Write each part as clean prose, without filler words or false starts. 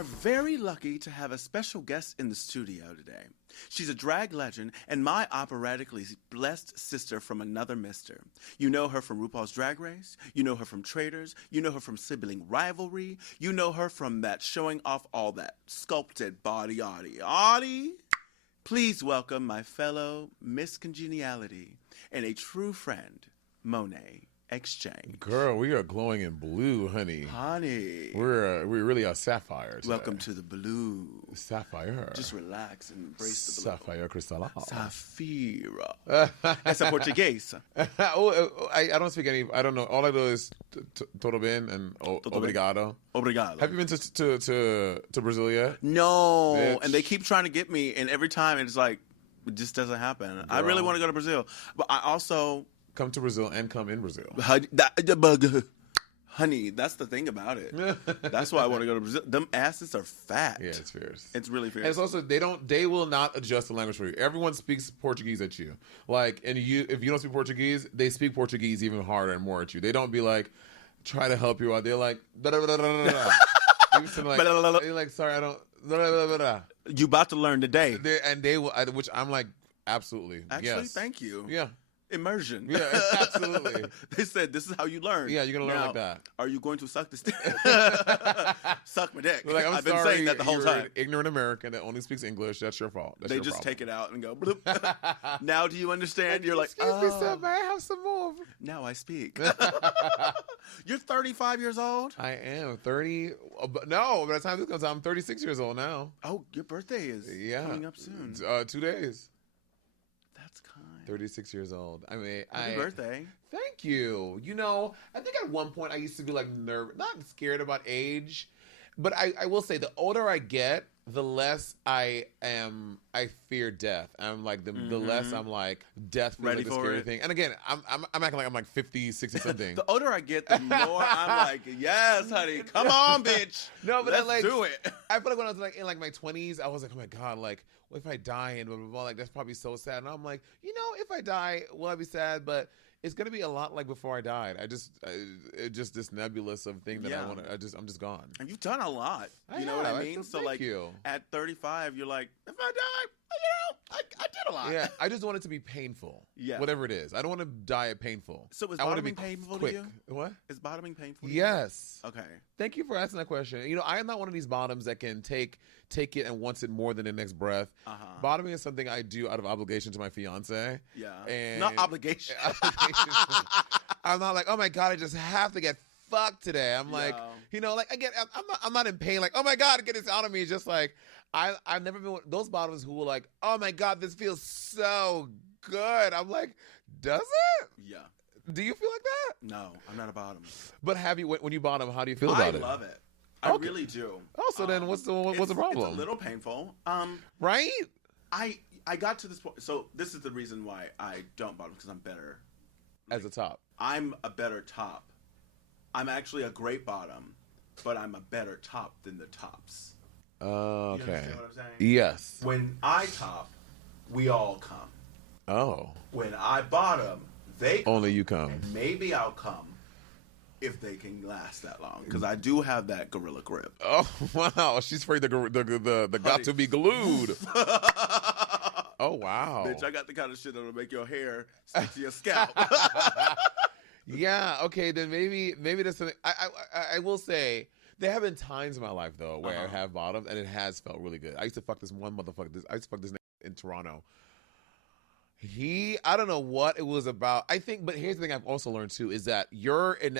are very lucky to have a special guest in the studio today. She's a drag legend and my operatically blessed sister from another mister. You know her from RuPaul's Drag Race. You know her from Traitors. You know her from Sibling Rivalry. You know her from that showing off all that sculpted body. Please welcome my fellow Miss Congeniality and a true friend, Monet X Change. Girl, we are glowing in blue, honey. We're really a sapphire today. Welcome to the blue. Sapphire. Just relax and embrace the blue. Sapphire crystal. Sapphira. That's a Portuguese. I don't speak any. I don't know. All I know is todo bem and obrigado. Obrigado. Have you been to Brazil yet? No. Bitch. And they keep trying to get me, and every time it's like, it just doesn't happen. Girl. I really want to go to Brazil. But I also... Come to Brazil and come in Brazil. Honey, that's the thing about it. That's why I want to go to Brazil. Them asses are fat. Yeah, it's fierce. It's really fierce. And it's also they will not adjust the language for you. Everyone speaks Portuguese at you. Like, and if you don't speak Portuguese, they speak Portuguese even harder and more at you. They don't be like try to help you out. They're like da da da da da. You're like sorry, I don't. Da, da, da, da. You about to learn today. They will, which I'm like absolutely. Actually, yes. Thank you. Yeah. Immersion. Yeah, absolutely. They said this is how you learn. Yeah, you're gonna learn like that. Are you going to suck this dick? Suck my dick. Like, I've been saying that the whole time. An ignorant American that only speaks English. That's your fault. That's they your just problem. take it out and go. Bloop. Now do you understand? You're like, excuse me, sir, may I have some more? Now I speak. You're 35 years old. I am 30. No, by the time this comes out, I'm 36 years old now. Oh, your birthday is coming up soon. 2 days. 36 years old. I mean, happy birthday. Thank you. You know, I think at one point I used to be like nervous, not scared about age, but I will say the older I get, the less I fear death. I'm like the less I'm like death feels like a scary thing. And again, I'm acting like I'm like 50, 60 something. The older I get, the more I'm like, yes, honey, come on, bitch. No, but let's do it. I feel like when I was like in like my 20s, I was like, oh my God, like what if I die and blah blah blah, like that's probably so sad. And I'm like, you know, if I die, will I be sad? But it's gonna be a lot like before I died. It's just this nebulous of thing that I want to. I'm just gone. And you've done a lot. You know what I mean? So like, at 35, you're like, if I die, you know, I did a lot. Yeah, I just want it to be painful. Yeah, whatever it is. I don't want to die painful. So is bottoming painful to you? What? Is bottoming painful to you? Yes. Okay. Thank you for asking that question. You know, I am not one of these bottoms that can take it and wants it more than the next breath. Bottoming is something I do out of obligation to my fiance. Yeah. And not obligation. I'm not like, oh my God, I just have to get fucked today. I'm like, you know, like again, I'm not in pain. Like, oh my God, get this out of me. It's just like I've never been those bottoms who were like, oh my God, this feels so good. I'm like, does it? Yeah. Do you feel like that? No, I'm not a bottom. But when you bottom, how do you feel about it? I love it. I really do. Oh, so then what's the problem? It's a little painful. Right? I got to this point. So this is the reason why I don't bottom, because I'm better. As a top. I'm a better top. I'm actually a great bottom, but I'm a better top than the tops. Okay. You understand what I'm saying? Yes. When I top, we all come. Oh. When I bottom, they come. Only you come. And maybe I'll come if they can last that long, because I do have that gorilla grip. Oh wow, she's afraid the got to be glued. Oh wow, bitch! I got the kind of shit that'll make your hair stick to your scalp. Yeah. Okay. Then maybe there's something. I will say there have been times in my life though where I have bottomed and it has felt really good. I used to fuck this one motherfucker. I used to fuck this nigga in Toronto. I don't know what it was about. I think, but here's the thing I've also learned too is that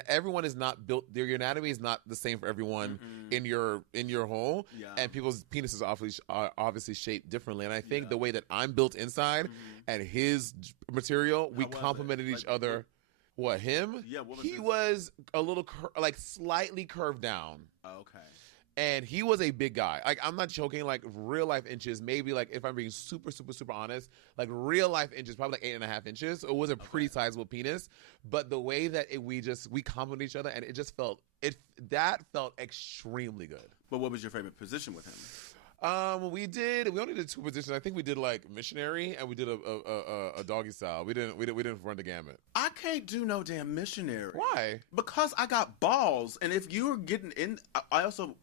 everyone is not built. Your anatomy is not the same for everyone in your home, and people's penises are obviously shaped differently. And I think the way that I'm built inside and his material, we complemented each other. What him? Yeah, he was a little like slightly curved down. Okay. And he was a big guy. Like, I'm not joking. Like, real life inches, maybe like if I'm being super, super, super honest, like real life inches, probably like 8.5 inches. It was a pretty sizable penis. But the way that we complement each other, and it just felt extremely good. But what was your favorite position with him? We only did 2 positions. I think we did like missionary and we did a doggy style. We didn't run the gamut. I can't do no damn missionary. Why? Because I got balls, and if you're getting in, I also.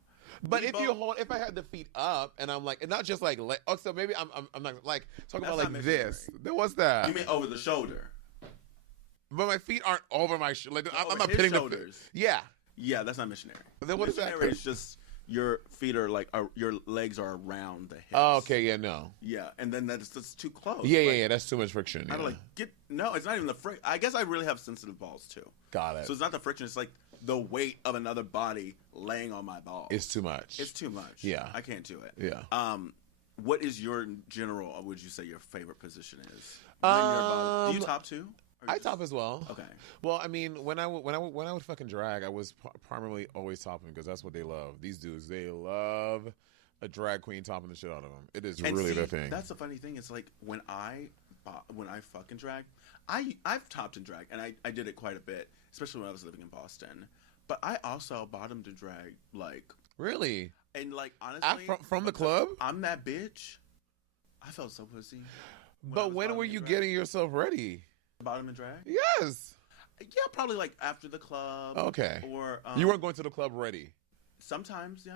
But if I had the feet up and I'm like, and not just like, so maybe I'm not like talking about like this. Then what's that? You mean over the shoulder? But my feet aren't over my like. I'm not his pitting shoulders. Yeah. Yeah, that's not missionary. Then what is that? Missionary is just your feet are like your legs are around the hips. Oh, okay, yeah, no. Yeah, and then that's too close. Yeah, that's too much friction. I'm like, no, it's not even the friction. I guess I really have sensitive balls too. Got it. So it's not the friction, it's like the weight of another body laying on my balls. It's too much. It's too much. Yeah. I can't do it. Yeah. What is your general, or would you say your favorite position is? Do you top two? I top as well. Okay. Well, I mean, when I would fucking drag, I was primarily always topping because that's what they love. These dudes, they love a drag queen topping the shit out of them. It is really their thing. That's the funny thing. It's like when I fucking drag, I've topped and drag, and I did it quite a bit, especially when I was living in Boston. But I also bottomed to drag, like really, and like honestly, from the club. I'm that bitch. I felt so pussy. But when were you getting yourself ready? Bottom and drag? Yes. Yeah, probably like after the club. Okay. Or you weren't going to the club ready. Sometimes, yeah.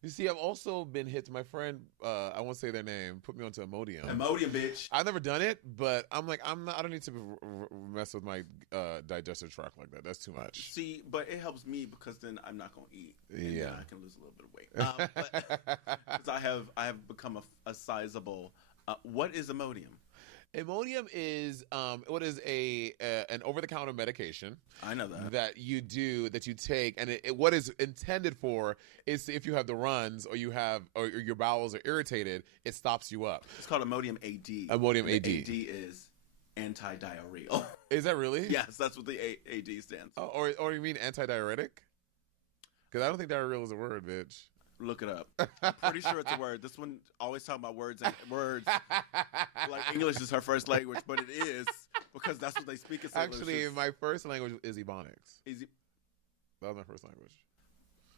You see, I've also been hit to my friend. I won't say their name. Put me onto Imodium. Imodium, bitch. I've never done it, but I'm like, I don't need to mess with my digestive tract like that. That's too much. See, but it helps me because then I'm not gonna eat. Yeah, I can lose a little bit of weight. Because I have become a sizable. What is Imodium? Imodium is an over-the-counter medication. I know that you take, and what is intended for is if you have the runs or your bowels are irritated, it stops you up. It's called Imodium AD. Imodium AD. AD is anti-diarrheal. Is that really? Yes, that's what the AD stands for. Or you mean anti-diuretic? Because I don't think diarrheal is a word, bitch. Look it up. I'm pretty sure it's a word. This one always talking about words. Like English is her first language, but it is because that's what they speak in St. Actually, Lucia's. my first language is Ebonics. That was my first language.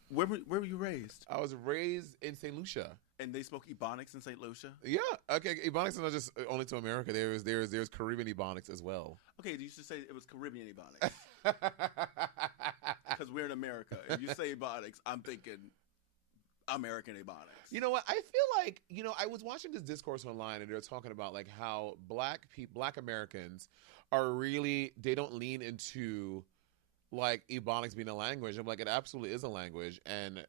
Where were you raised? I was raised in St. Lucia. And they spoke Ebonics in St. Lucia? Yeah. Okay. Ebonics is not just only to America. There's Caribbean Ebonics as well. Okay, you used to say it was Caribbean Ebonics. Because we're in America. If you say Ebonics, I'm thinking American Ebonics. You know what? I feel like, I was watching this discourse online and they're talking about like how black Americans are really, they don't lean into like Ebonics being a language. I'm like, it absolutely is a language. And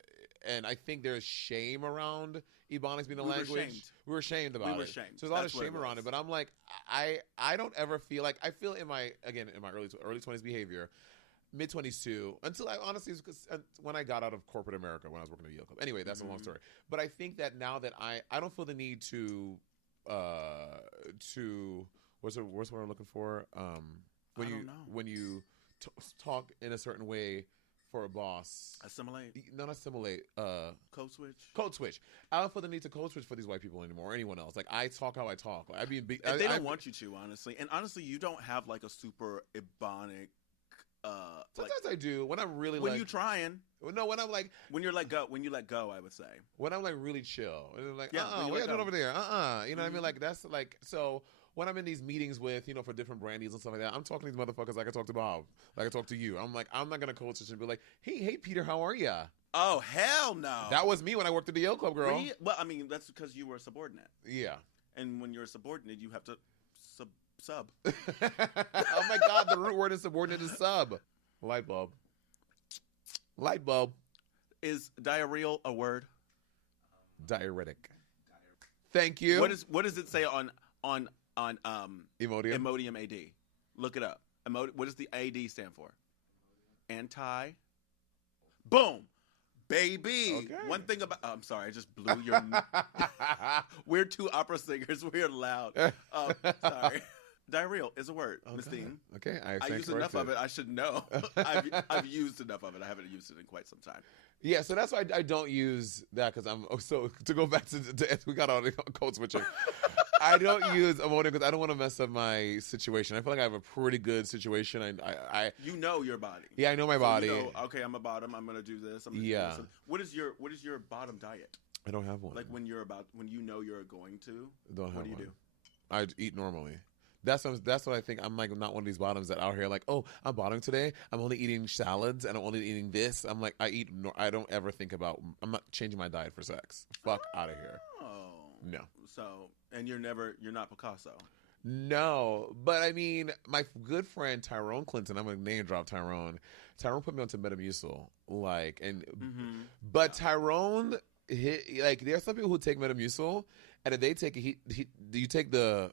I think there's shame around Ebonics being a language. We were shamed about it. We were shamed. So there's a lot of shame around it. But I'm like, I don't ever feel like, I feel in my early 20s behavior, mid-20s too, until I honestly, when I got out of corporate America, when I was working at the Yale Club. Anyway, that's a long story. But I think that now that I don't feel the need to what's the word I'm looking for? When you talk in a certain way for a boss. Assimilate? Not assimilate. Code switch? Code switch. I don't feel the need to code switch for these white people anymore or anyone else. Like, I talk how I talk. Like, they don't want you to, honestly. And honestly, you don't have like a super Ebonic sometimes I do when I'm really when you trying. No, when I'm like when you let go, I would say. When I'm like really chill. And like, what are you doing over there? You know what I mean? Like that's like so when I'm in these meetings with, for different brandies and stuff like that, I'm talking to these motherfuckers like I talk to Bob, like I talk to you. I'm like, I'm not gonna code switch and be like, hey Peter, how are ya? Oh hell no. That was me when I worked at the Yale Club, girl. Well, I mean, that's because you were a subordinate. Yeah. And when you're a subordinate, you have to sub. Oh my God, the root word is subordinate is sub. Light bulb. Light bulb. Is diarrheal a word? Diuretic. Thank you. What does it say on Imodium? Imodium AD? Look it up. What does the AD stand for? Anti. Boom. Baby. Okay. One thing about I'm sorry, I just blew your We're two opera singers. We're loud. Sorry. Diarrheal is a word, Miss Dean. Okay, I use enough of it. I should know. I've used enough of it. I haven't used it in quite some time. Yeah, so that's why I don't use that because so to go back to we got on code switching. I don't use Imodium because I don't want to mess up my situation. I feel like I have a pretty good situation. I you know your body. Yeah, I know my body. Okay, I'm a bottom. I'm gonna do this. I'm gonna do this. What is your bottom diet? I don't have one. Like when you know you're going to. Don't have what do one. you do? I eat normally. That's what I think. I'm like not one of these bottoms that out here like, oh, I'm bottoming today. I'm only eating salads and I'm only eating this. I'm like, I don't ever think about. I'm not changing my diet for sex. Fuck out of here. Oh. No. So, and you're not Picasso. No, but I mean, my good friend Tyrone Clinton. I'm gonna name drop Tyrone. Tyrone put me onto Metamucil, but Tyrone, like, there are some people who take Metamucil, and if they take it, you take the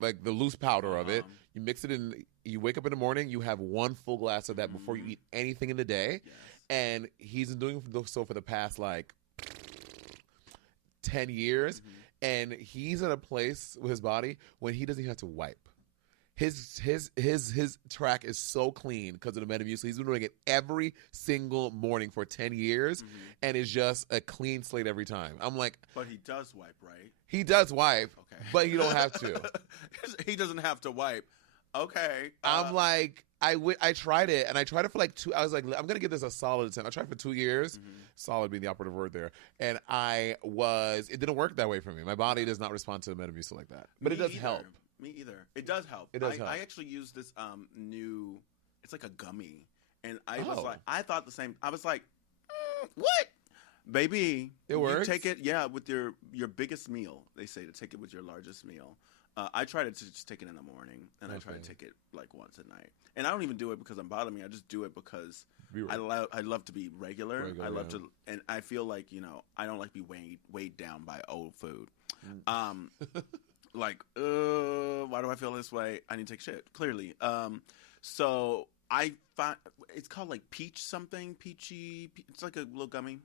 loose powder of it, you mix it in. You wake up in the morning, you have one full glass of that before you eat anything in the day, and he's been doing so for the past like 10 years. And he's in a place with his body when he doesn't even have to wipe. His track is so clean because of the Metamucil. He's been doing it every single morning for 10 years, and it's just a clean slate every time. I'm like, but he does wipe, right? He does wipe, but you don't have to. He doesn't have to wipe. Okay. I'm like, I tried it, and I tried it for like 2. I was like, I'm gonna give this a solid attempt. I tried for 2 years, solid being the operative word there, and it didn't work that way for me. My body does not respond to Metamucil like that, but it does help. Me either. It does help. It does help. I actually use this new. It's like a gummy, and I was like, I thought the same. I was like, what? Baby, it works. You take it, with your biggest meal. They say to take it with your largest meal. I try to just take it in the morning, and I try to take it like once at night. And I don't even do it because I'm bottoming. I just do it because I love to be regular. I love to, and I feel like I don't like to be weighed down by old food. Like, why do I feel this way? I need to take shit. Clearly, so I find it's called like peachy. It's like a little gummy.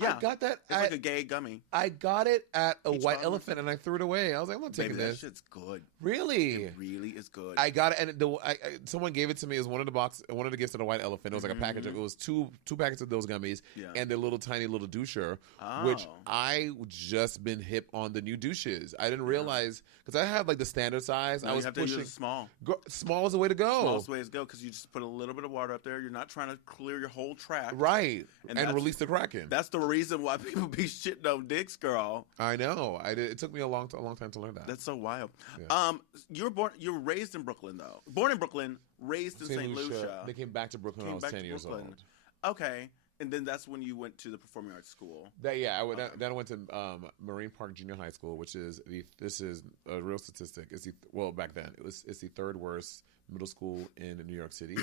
Yeah, I got that. It's like a gay gummy. I got it at a White Elephant, and I threw it away. I was like, I'm not taking this. That shit's good. Really? It really is good. I got it, and someone gave it to me as one of the gifts at a White Elephant. It was like a package. It was two packets of those gummies, and their little tiny little doucher, which I just been hip on the new douches. I didn't realize because I have like the standard size. No, I was you have pushing to use small. Small is the way to go. Small is the way to go because you just put a little bit of water up there. You're not trying to clear your whole tract, right? And release the Kraken. That's the reason why people be shitting on dicks, girl. I know. It took me a long time to learn that. That's so wild. Yeah. You were raised in Brooklyn though. Born in Brooklyn, raised in St. Lucia. They came back to Brooklyn when I was 10 years old. Okay. And then that's when you went to the performing arts school. Then I went to Marine Park Junior High School, which is this is a real statistic. Back then it's the third worst middle school in New York City.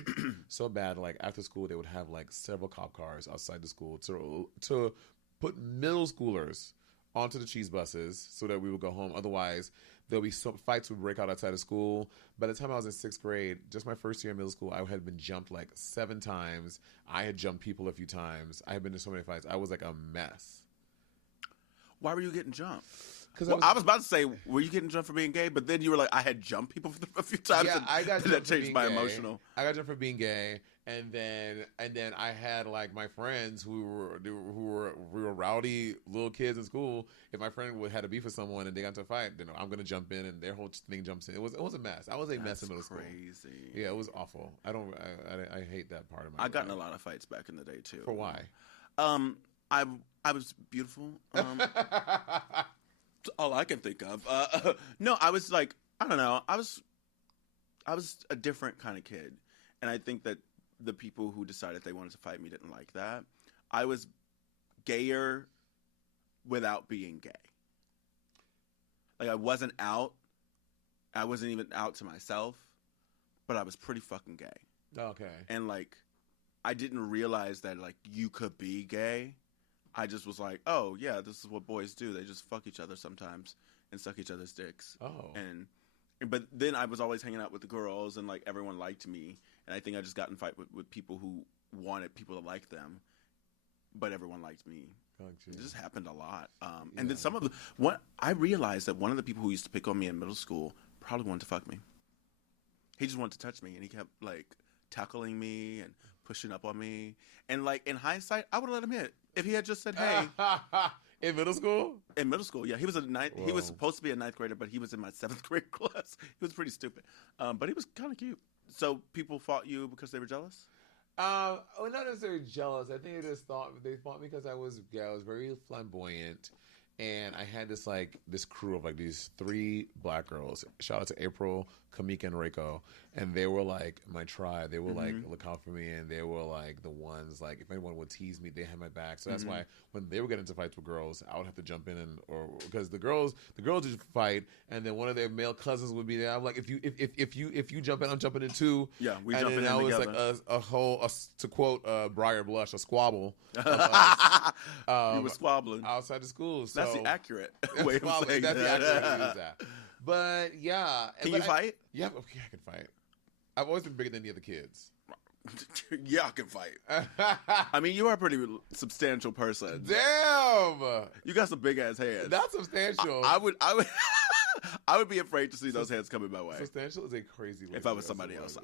So bad, like after school they would have like several cop cars outside the school to put middle schoolers onto the cheese buses so that we would go home. Otherwise, there'll be some fights would break out outside of school. By the time I was in 6th grade, just my first year in middle school, I had been jumped like 7 times. I had jumped people a few times. I had been in so many fights. I was like a mess. Why were you getting jumped? I was about to say, were you getting jumped for being gay? But then you were like, I had jumped people a few times. Yeah, I got jumped that changed my emotional. I got jumped for being gay, and then I had like my friends who were rowdy little kids in school. If my friend had a beef with someone and they got into a fight, then I'm gonna jump in, and their whole thing jumps in. It was a mess. I was a mess in middle school. Crazy. Yeah, it was awful. I hate that part of my life. I got in a lot of fights back in the day too. For why? I was beautiful. All I can think of. No, I was like, I don't know. I was a different kind of kid. And I think that the people who decided they wanted to fight me didn't like that. I was gayer without being gay. Like, I wasn't out. I wasn't even out to myself. But I was pretty fucking gay. Okay. And, like, I didn't realize that, like, you could be gay. I just was like, oh, yeah, this is what boys do. They just fuck each other sometimes and suck each other's dicks. Oh. But then I was always hanging out with the girls, and, like, everyone liked me. And I think I just got in fight with people who wanted people to like them. But everyone liked me. It just happened a lot. And then I realized that one of the people who used to pick on me in middle school probably wanted to fuck me. He just wanted to touch me, and he kept, like, tackling me and pushing up on me. And, like, in hindsight, I would have let him hit. If he had just said, hey. In middle school? In middle school, yeah. He was he was supposed to be a 9th grader, but he was in my 7th grade class. He was pretty stupid. But he was kind of cute. So people fought you because they were jealous? Not necessarily jealous. I think they fought me because I was very flamboyant. And I had this crew of like these 3 black girls. Shout out to April, Kamika, and Reiko. And they were like my tribe. They were like look out for me, and they were like the ones like if anyone would tease me, they had my back. So that's why when they were getting into fights with girls, I would have to jump in or because the girls would fight, and then one of their male cousins would be there. I'm like, if you jump in, I'm jumping in too. Yeah, we and jump in that was together. like a whole to quote Briar Blush, a squabble. Of You were squabbling outside the school. So that's the accurate way of saying that's that. the accurate way to use that. But yeah, Can you fight? Yeah, okay, I can fight. I've always been bigger than the other kids. Yeah, I can fight. I mean, you are a pretty substantial person. Damn, You got some big ass hands. that's substantial. I would I would be afraid to see those hands coming my way. Substantial is a crazy. If I was somebody else,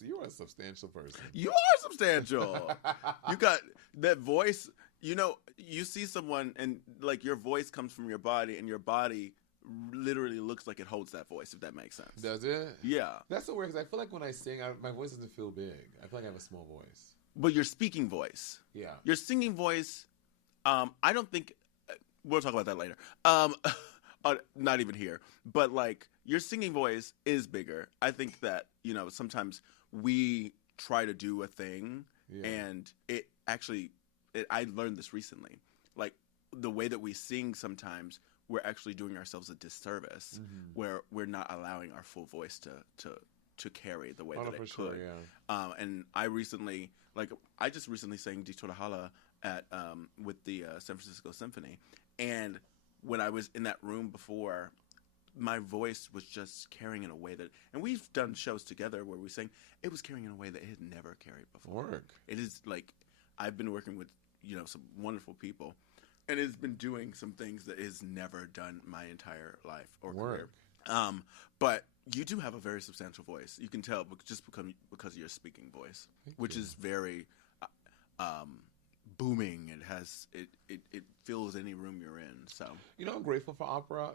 you're a substantial person. You are substantial. You got that voice. You know, you see someone and like your voice comes from your body, and your body literally looks like it holds that voice. If that makes sense. Does it? Yeah. That's so weird because I feel like when I sing, my voice doesn't feel big. I feel like I have a small voice. But your speaking voice. Yeah. Your singing voice. I don't think we'll talk about that later. Not even here. But like your singing voice is bigger. I think that sometimes we try to do a thing, and it actually. I learned this recently. Like the way that we sing sometimes, we're actually doing ourselves a disservice where we're not allowing our full voice to carry the way that it could. Sure, yeah. And I just recently sang Di Torahala at with the San Francisco Symphony, and when I was in that room before, my voice was just carrying in a way that, and we've done shows together where we sang, it was carrying in a way that it had never carried before. It is like I've been working with some wonderful people, and it's been doing some things that it's never done my entire life or career. But you do have a very substantial voice. You can tell just because of your speaking voice, which is very booming. It has it fills any room you're in. So I'm grateful for opera.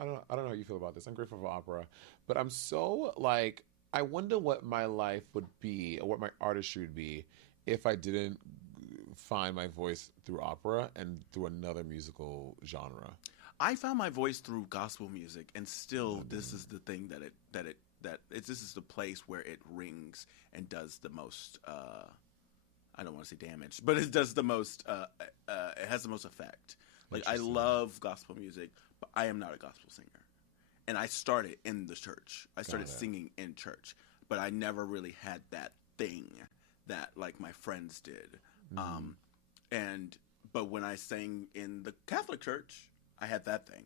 I don't know how you feel about this. I'm grateful for opera, but I'm so like I wonder what my life would be or what my artistry would be if I didn't find my voice through opera and through another musical genre. I found my voice through gospel music, and still, this is the thing this is the place where it rings and does the most. I don't want to say damage, but it does the most. It has the most effect. Like I love gospel music, but I am not a gospel singer, and I started in the church. I started singing in church, but I never really had that thing that like my friends did. But when I sang in the Catholic Church, I had that thing.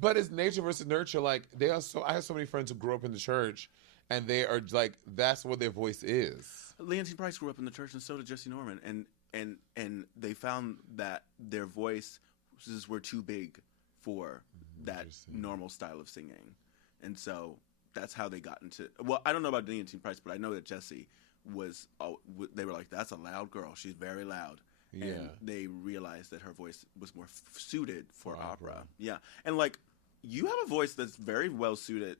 But it's nature versus nurture. Like I have so many friends who grew up in the church, and they are like that's what their voice is. Leontine Price grew up in the church, and so did Jesse Norman, and they found that their voices were too big for that normal style of singing, and so that's how they got into. Well, I don't know about Leontine Price, but I know that Jesse was. They were like, "That's a loud girl. She's very loud." Yeah. And they realized that her voice was more suited for opera. Yeah. And like, you have a voice that's very well suited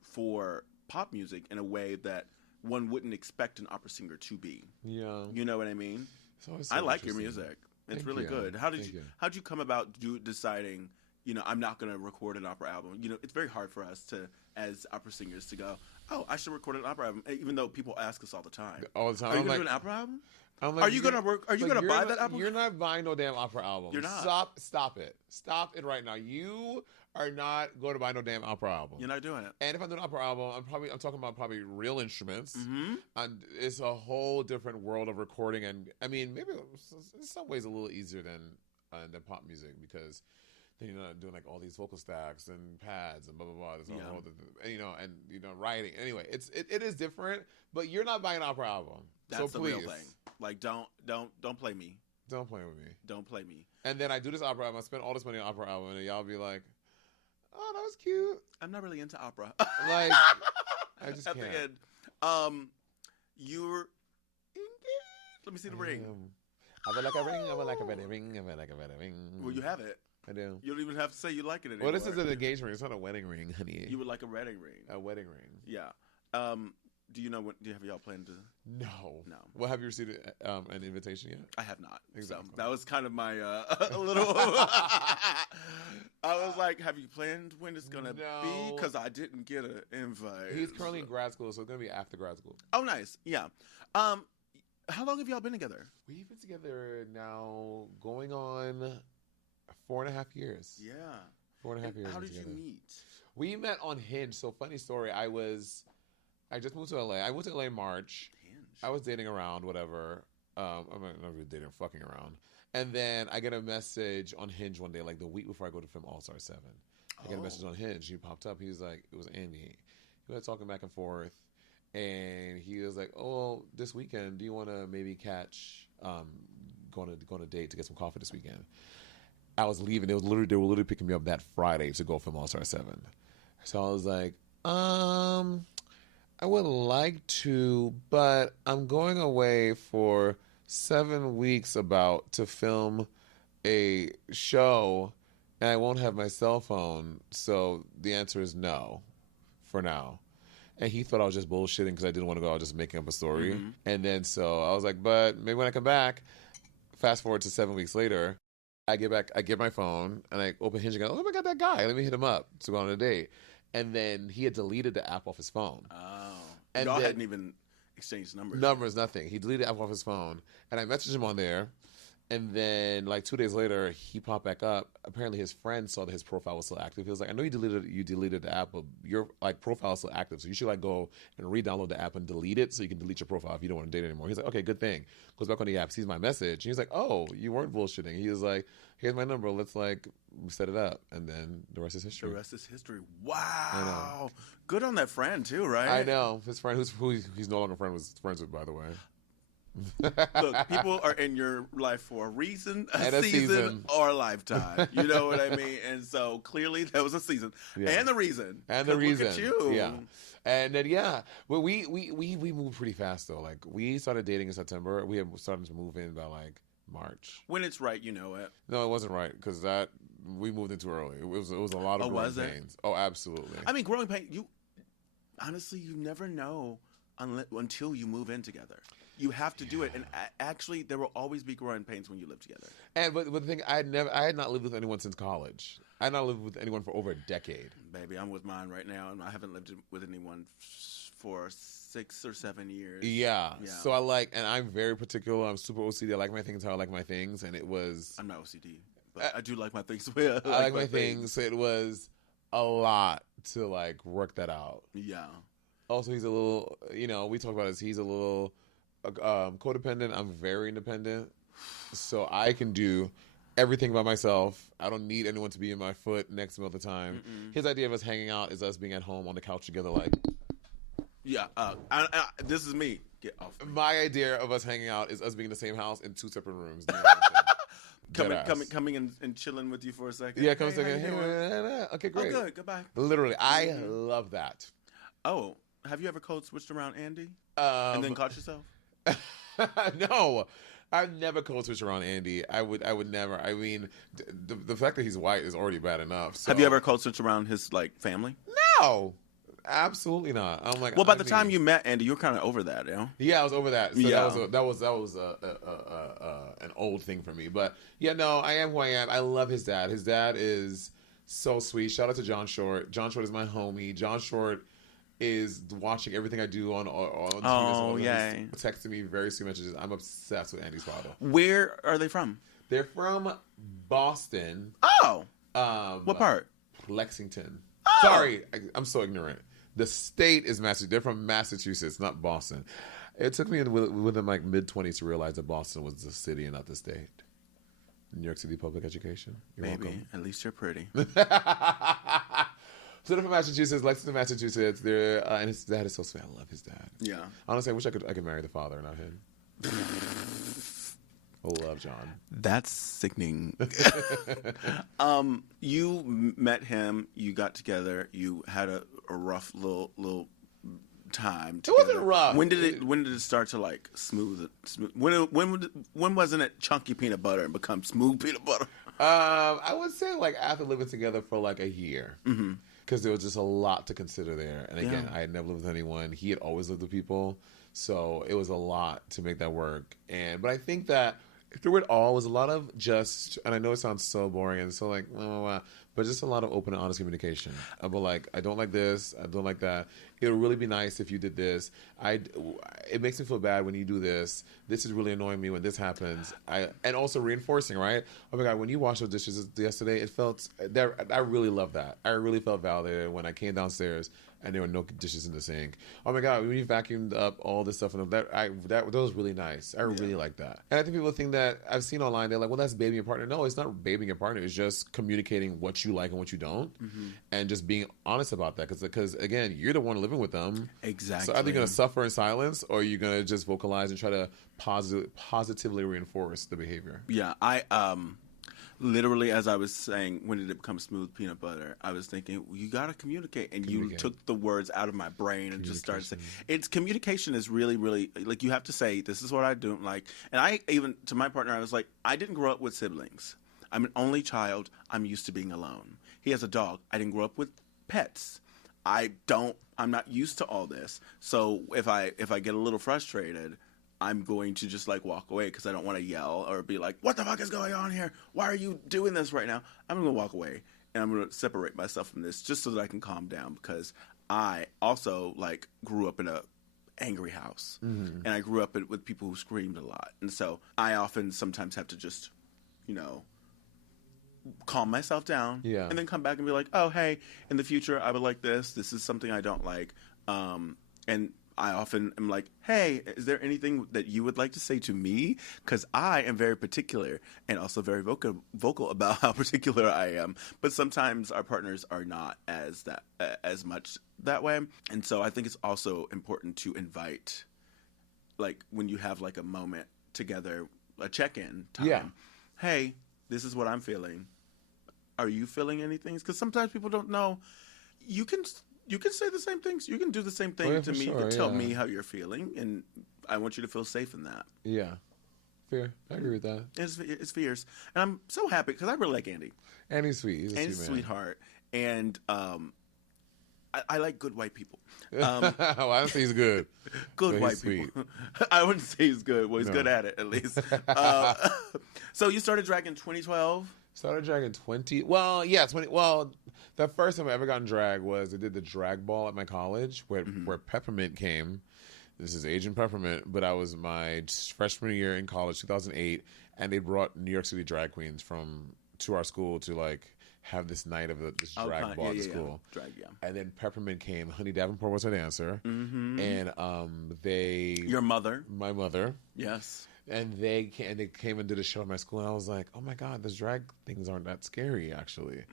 for pop music in a way that one wouldn't expect an opera singer to be. Yeah. You know what I mean? I like your music. It's really good. How'd you come about deciding, I'm not going to record an opera album? It's very hard for us as opera singers to go, oh, I should record an opera album, even though people ask us all the time. All the time. Are you going to do an opera album? Are you gonna work? Are you gonna buy that album? You're not buying no damn opera album. You're not. Stop it. Stop it right now. You are not going to buy no damn opera album. You're not doing it. And if I do an opera album, I'm talking about probably real instruments. And it's a whole different world of recording. And I mean, maybe in some ways a little easier than pop music because then you're not doing like all these vocal stacks and pads and blah blah blah. There's a whole, and writing. Anyway, it is different. But you're not buying an opera album. That's so the please. real thing. Like, don't play me. Don't play with me. Don't play me. And then I do this opera album. I spend all this money on opera album, and y'all be like, "Oh, that was cute." I'm not really into opera. Like, I just at can't. the end. You're engaged. Let me see the ring. I would like a ring. I would like a wedding ring. I would like a wedding ring. Well, you have it. I do. You don't even have to say you like it anymore. Well, this is an engagement ring. It's not a wedding ring, honey. You would like a wedding ring. A wedding ring. Yeah. Do you know what? Do you have y'all planned to? No. No. Well, have you received an invitation yet? I have not. Exactly. So that was kind of my a little. I was like, have you planned when it's gonna be? Because I didn't get an invite. He's currently in grad school, so it's gonna be after grad school. Oh, nice. Yeah. How long have y'all been together? We've been together now going on 4.5 years. Yeah. 4.5 years. How did you meet? We met on Hinge. So funny story. I just moved to LA. I moved to LA in March. Hinge. I was dating around, whatever. I'm not really dating, fucking around. And then I get a message on Hinge one day, like the week before I go to film All Star 7. I get a message on Hinge. He popped up. He was like, it was Andy. We were talking back and forth. And he was like, oh, this weekend, do you want to maybe catch, go on a date to get some coffee this weekend? I was leaving. They were literally picking me up that Friday to go film All Star 7. So I was like, I would like to, but I'm going away for 7 weeks to film a show, and I won't have my cell phone. So the answer is no, for now. And he thought I was just bullshitting because I didn't want to go. I was just making up a story. Mm-hmm. And then so I was like, but maybe when I come back, fast forward to 7 weeks later, I get back, I get my phone, and I open Hinge and go, oh my God, that guy. Let me hit him up to go on a date. And then he had deleted the app off his phone. Oh. And y'all hadn't even exchanged numbers. Numbers, nothing. He deleted the app off his phone. And I messaged him on there. And then, like 2 days later, he popped back up. Apparently, his friend saw that his profile was still active. He was like, "I know you deleted the app, but your profile is still active. So you should go and re-download the app and delete it, so you can delete your profile if you don't want to date anymore." He's like, "Okay, good thing." Goes back on the app, sees my message, and he's like, "Oh, you weren't bullshitting." He was like, "Here's my number. Let's set it up." And then the rest is history. The rest is history. Wow. Good on that friend too, right? I know his friend, who he's no longer friends with, by the way. Look, people are in your life for a reason, a season, or a lifetime. You know what I mean? And so clearly there was a season and the reason. And the reason. Look at you. Yeah. And then well, we moved pretty fast though. Like we started dating in September. We had started to move in by March. When it's right, you know it. No, it wasn't right because we moved in too early. It was a lot of growing pains. Oh, absolutely. I mean, growing pains. You never know until you move in together. You have to do it, and actually, there will always be growing pains when you live together. And but the thing, I had not lived with anyone since college. I had not lived with anyone for over a decade. Baby, I'm with mine right now, and I haven't lived with anyone for 6 or 7 years. Yeah. So and I'm very particular. I'm super OCD. I like my things how I like my things, and it was. I'm not OCD, but I do like my things. I like my things. So it was a lot to work that out. Yeah. Also, he's a little. We talk about this. He's a little. Codependent. I'm very independent, so I can do everything by myself. I don't need anyone to be in my foot next to me all the time. Mm-mm. His idea of us hanging out is us being at home on the couch together. This is me. Get off me. My idea of us hanging out is us being in the same house in 2 separate rooms. Coming and chilling with you for a second. Yeah, come a second. Okay, great. Oh, good. Goodbye. Literally, I love that. Oh, have you ever code switched around Andy and then caught yourself? No, I've never code switched around Andy. I would never. I mean, the fact that he's white is already bad enough. So. Have you ever code switched around his family? No, absolutely not. I'm like, well, by the time you met Andy, you were kind of over that, you know? Yeah, I was over that. So that was an old thing for me. But yeah, no, I am who I am. I love his dad. His dad is so sweet. Shout out to John Short. John Short is my homie. John Short is watching everything I do on TV. Oh, yay. He's texting me very sweet messages. I'm obsessed with Andy's father. Where are they from? They're from Boston. Oh. What part? Lexington. Oh. Sorry, I'm so ignorant. The state is Massachusetts. They're from Massachusetts, not Boston. It took me within mid-20s to realize that Boston was the city and not the state. New York City public education. You're welcome. At least you're pretty. So they're from Massachusetts, Lexington, Massachusetts. They're and his dad is so sweet. I love his dad. Yeah. Honestly, I wish I could marry the father, not him. I love John. That's sickening. You met him. You got together. You had a rough little time together. It wasn't rough. When did it start to smooth? When wasn't it chunky peanut butter and become smooth peanut butter? I would say after living together for a year. Mm-hmm. because there was just a lot to consider there. And again, I had never lived with anyone. He had always lived with people, so it was a lot to make that work. But I think that through it all was a lot of just, and I know it sounds so boring and so like, blah, blah, blah, but just a lot of open and honest communication about like, I don't like this, I don't like that. It would really be nice if you did this. It makes me feel bad when you do this. This is really annoying me when this happens. And also reinforcing, right? Oh my God, when you washed those dishes yesterday, it felt that I really love that. I really felt validated when I came downstairs and there were no dishes in the sink. Oh my God, when you vacuumed up all this stuff, and that was really nice. I really like that. And I think people think that, I've seen online, they're like, well, that's babying your partner. No, it's not babying your partner. It's just communicating what you like and what you don't, and just being honest about that. Because again, you're the one living with them. Exactly. So either you're going to suffer in silence, or you're going to just vocalize and try to positively reinforce the behavior. Yeah, literally, as I was saying, when did it become smooth peanut butter? I was thinking, well, you got to communicate. And you took the words out of my brain and just started saying, communication is really, really, like, you have to say, this is what I don't like. And I even, to my partner, I was like, I didn't grow up with siblings. I'm an only child. I'm used to being alone. He has a dog. I didn't grow up with pets. I'm not used to all this. So if I get a little frustrated, I'm going to just like walk away because I don't want to yell or be like, what the fuck is going on here? Why are you doing this right now? I'm going to walk away and I'm going to separate myself from this just so that I can calm down, because I also like grew up in a angry house, and I grew up with people who screamed a lot. And so I often sometimes have to just, calm myself down and then come back and be like, oh, hey, in the future, I would like this. This is something I don't like. And I often am like, hey, is there anything that you would like to say to me? Because I am very particular and also very vocal about how particular I am. But sometimes our partners are not as much that way. And so I think it's also important to invite, like when you have like a moment together, a check-in time. Yeah. Hey, this is what I'm feeling. Are you feeling anything? Because sometimes people don't know. You can say the same things. You can do the same thing to me. You can tell me how you're feeling, and I want you to feel safe in that. Yeah. Fair. I agree with that. It's fierce. And I'm so happy because I really like Andy. Andy's sweet. He's a sweetheart. And I like good white people. Well, I don't say he's good. Good white people. I wouldn't say he's good. Well, he's good at it, at least. So you started drag in 2012? Started drag in 20... Well, yeah, 20... Well, the first time I ever got in drag was I did the drag ball at my college where Peppermint came. This is Agent Peppermint, but I was my freshman year in college, 2008, and they brought New York City drag queens to our school to, like, have this night of this drag ball at school. Yeah. Drag, yeah. And then Peppermint came. Honey Davenport was her dancer. And Your mother. My mother. Yes. And they came and did a show at my school, and I was like, oh my God, those drag things aren't that scary, actually.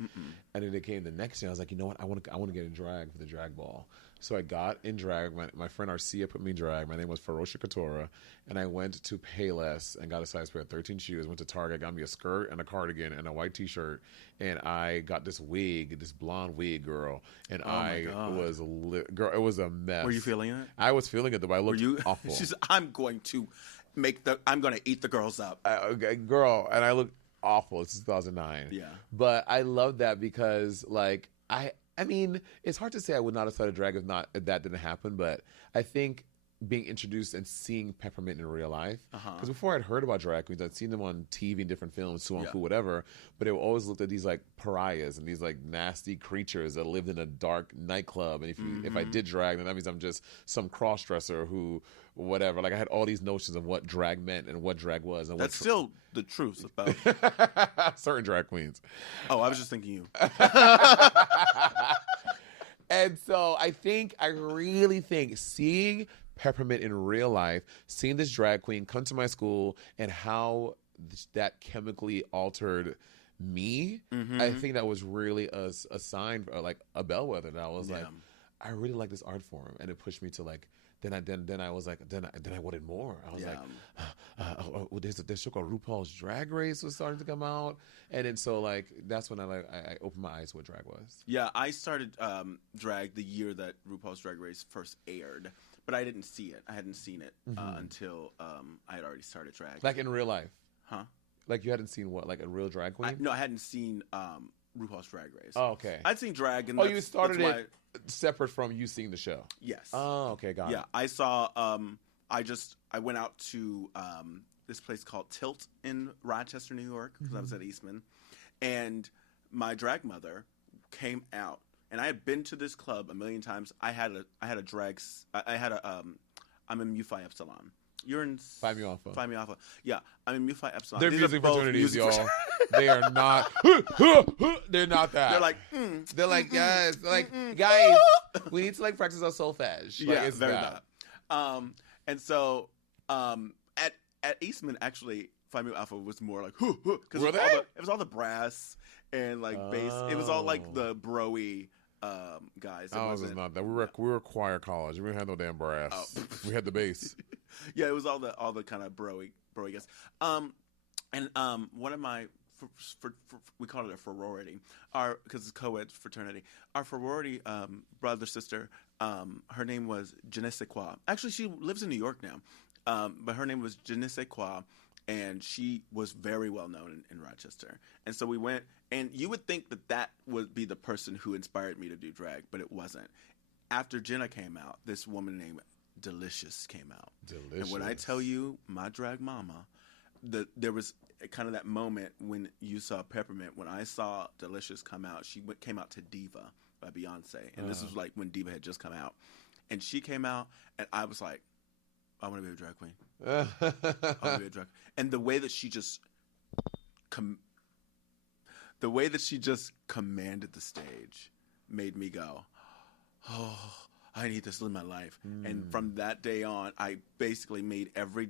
And then they came the next year. I was like, you know what? I want to get in drag for the drag ball. So I got in drag. My friend Arcia put me in drag. My name was Ferocia Couture. And I went to Payless and got a size pair of 13 shoes. Went to Target, got me a skirt and a cardigan and a white T-shirt. And I got this wig, this blonde wig, girl. And was girl. It was a mess. Were you feeling it? I was feeling it, though. But I looked awful. I'm going to eat the girls up. Girl, and I looked awful. It's 2009. Yeah. But I love that because, like, I mean, it's hard to say I would not have started drag if that didn't happen, but I think being introduced and seeing Peppermint in real life, because before I'd heard about drag queens, I'd seen them on TV in different films, Sue on Food, whatever, but they always looked at these like pariahs and these like nasty creatures that lived in a dark nightclub, and if I did drag, then that means I'm just some cross-dresser who whatever. Like I had all these notions of what drag meant and what drag was. And that's still the truth about certain drag queens. Oh, I was just thinking you. And so I really think seeing Peppermint in real life, seeing this drag queen come to my school and how that chemically altered me, I think that was really a sign, like a bellwether that I was like, I really like this art form, and it pushed me to like. Then I was like, then I wanted more. I was like, there's show called RuPaul's Drag Race was starting to come out, and then so like that's when I opened my eyes to what drag was. Yeah, I started drag the year that RuPaul's Drag Race first aired, but I didn't see it. I hadn't seen it until I had already started drag. Like in real life, huh? Like you hadn't seen what, like a real drag queen? No, I hadn't seen RuPaul's Drag Race. Oh, okay. I'd seen drag. And you started it separate from you seeing the show. Yes. Oh, okay, got it. Yeah, I saw. I went out to this place called Tilt in Rochester, New York, because I was at Eastman, and my drag mother came out, and I had been to this club a million times. I'm in Mu Phi Epsilon. You're in Phi Mu Alpha. Phi Mu Alpha. Yeah, I'm in Mu Phi Epsilon. They're These music are both fraternities, music y'all. They are not. They're not that. They're like. They're like, yes. They're like, guys, we need to like practice our solfège. Like, Yeah, it's very that. bad. And so at Eastman, actually, Phi Mu Alpha was more like, because it was all the brass and like bass. It was all like the bro-y guys. Oh, it was not that. We were choir college. We didn't have no damn brass. Oh. We had the bass. Yeah, it was all the kind of bro-y guys. And one of my we call it a sorority, because it's co-ed fraternity. Our sorority brother sister, her name was Je ne sais quoi. Actually, she lives in New York now, but her name was Je ne sais quoi, and she was very well known in Rochester. And so we went, and you would think that would be the person who inspired me to do drag, but it wasn't. After Jenna came out, this woman named Delicious came out. Delicious. And when I tell you, my drag mama, there was kind of that moment when you saw Peppermint. When I saw Delicious come out, she came out to Diva by Beyonce, and this was like when Diva had just come out, and she came out, and I was like, I want to be a drag queen. I want to be a drag. And the way that she just commanded the stage made me go, oh, I need this in my life. And from that day on, I basically made every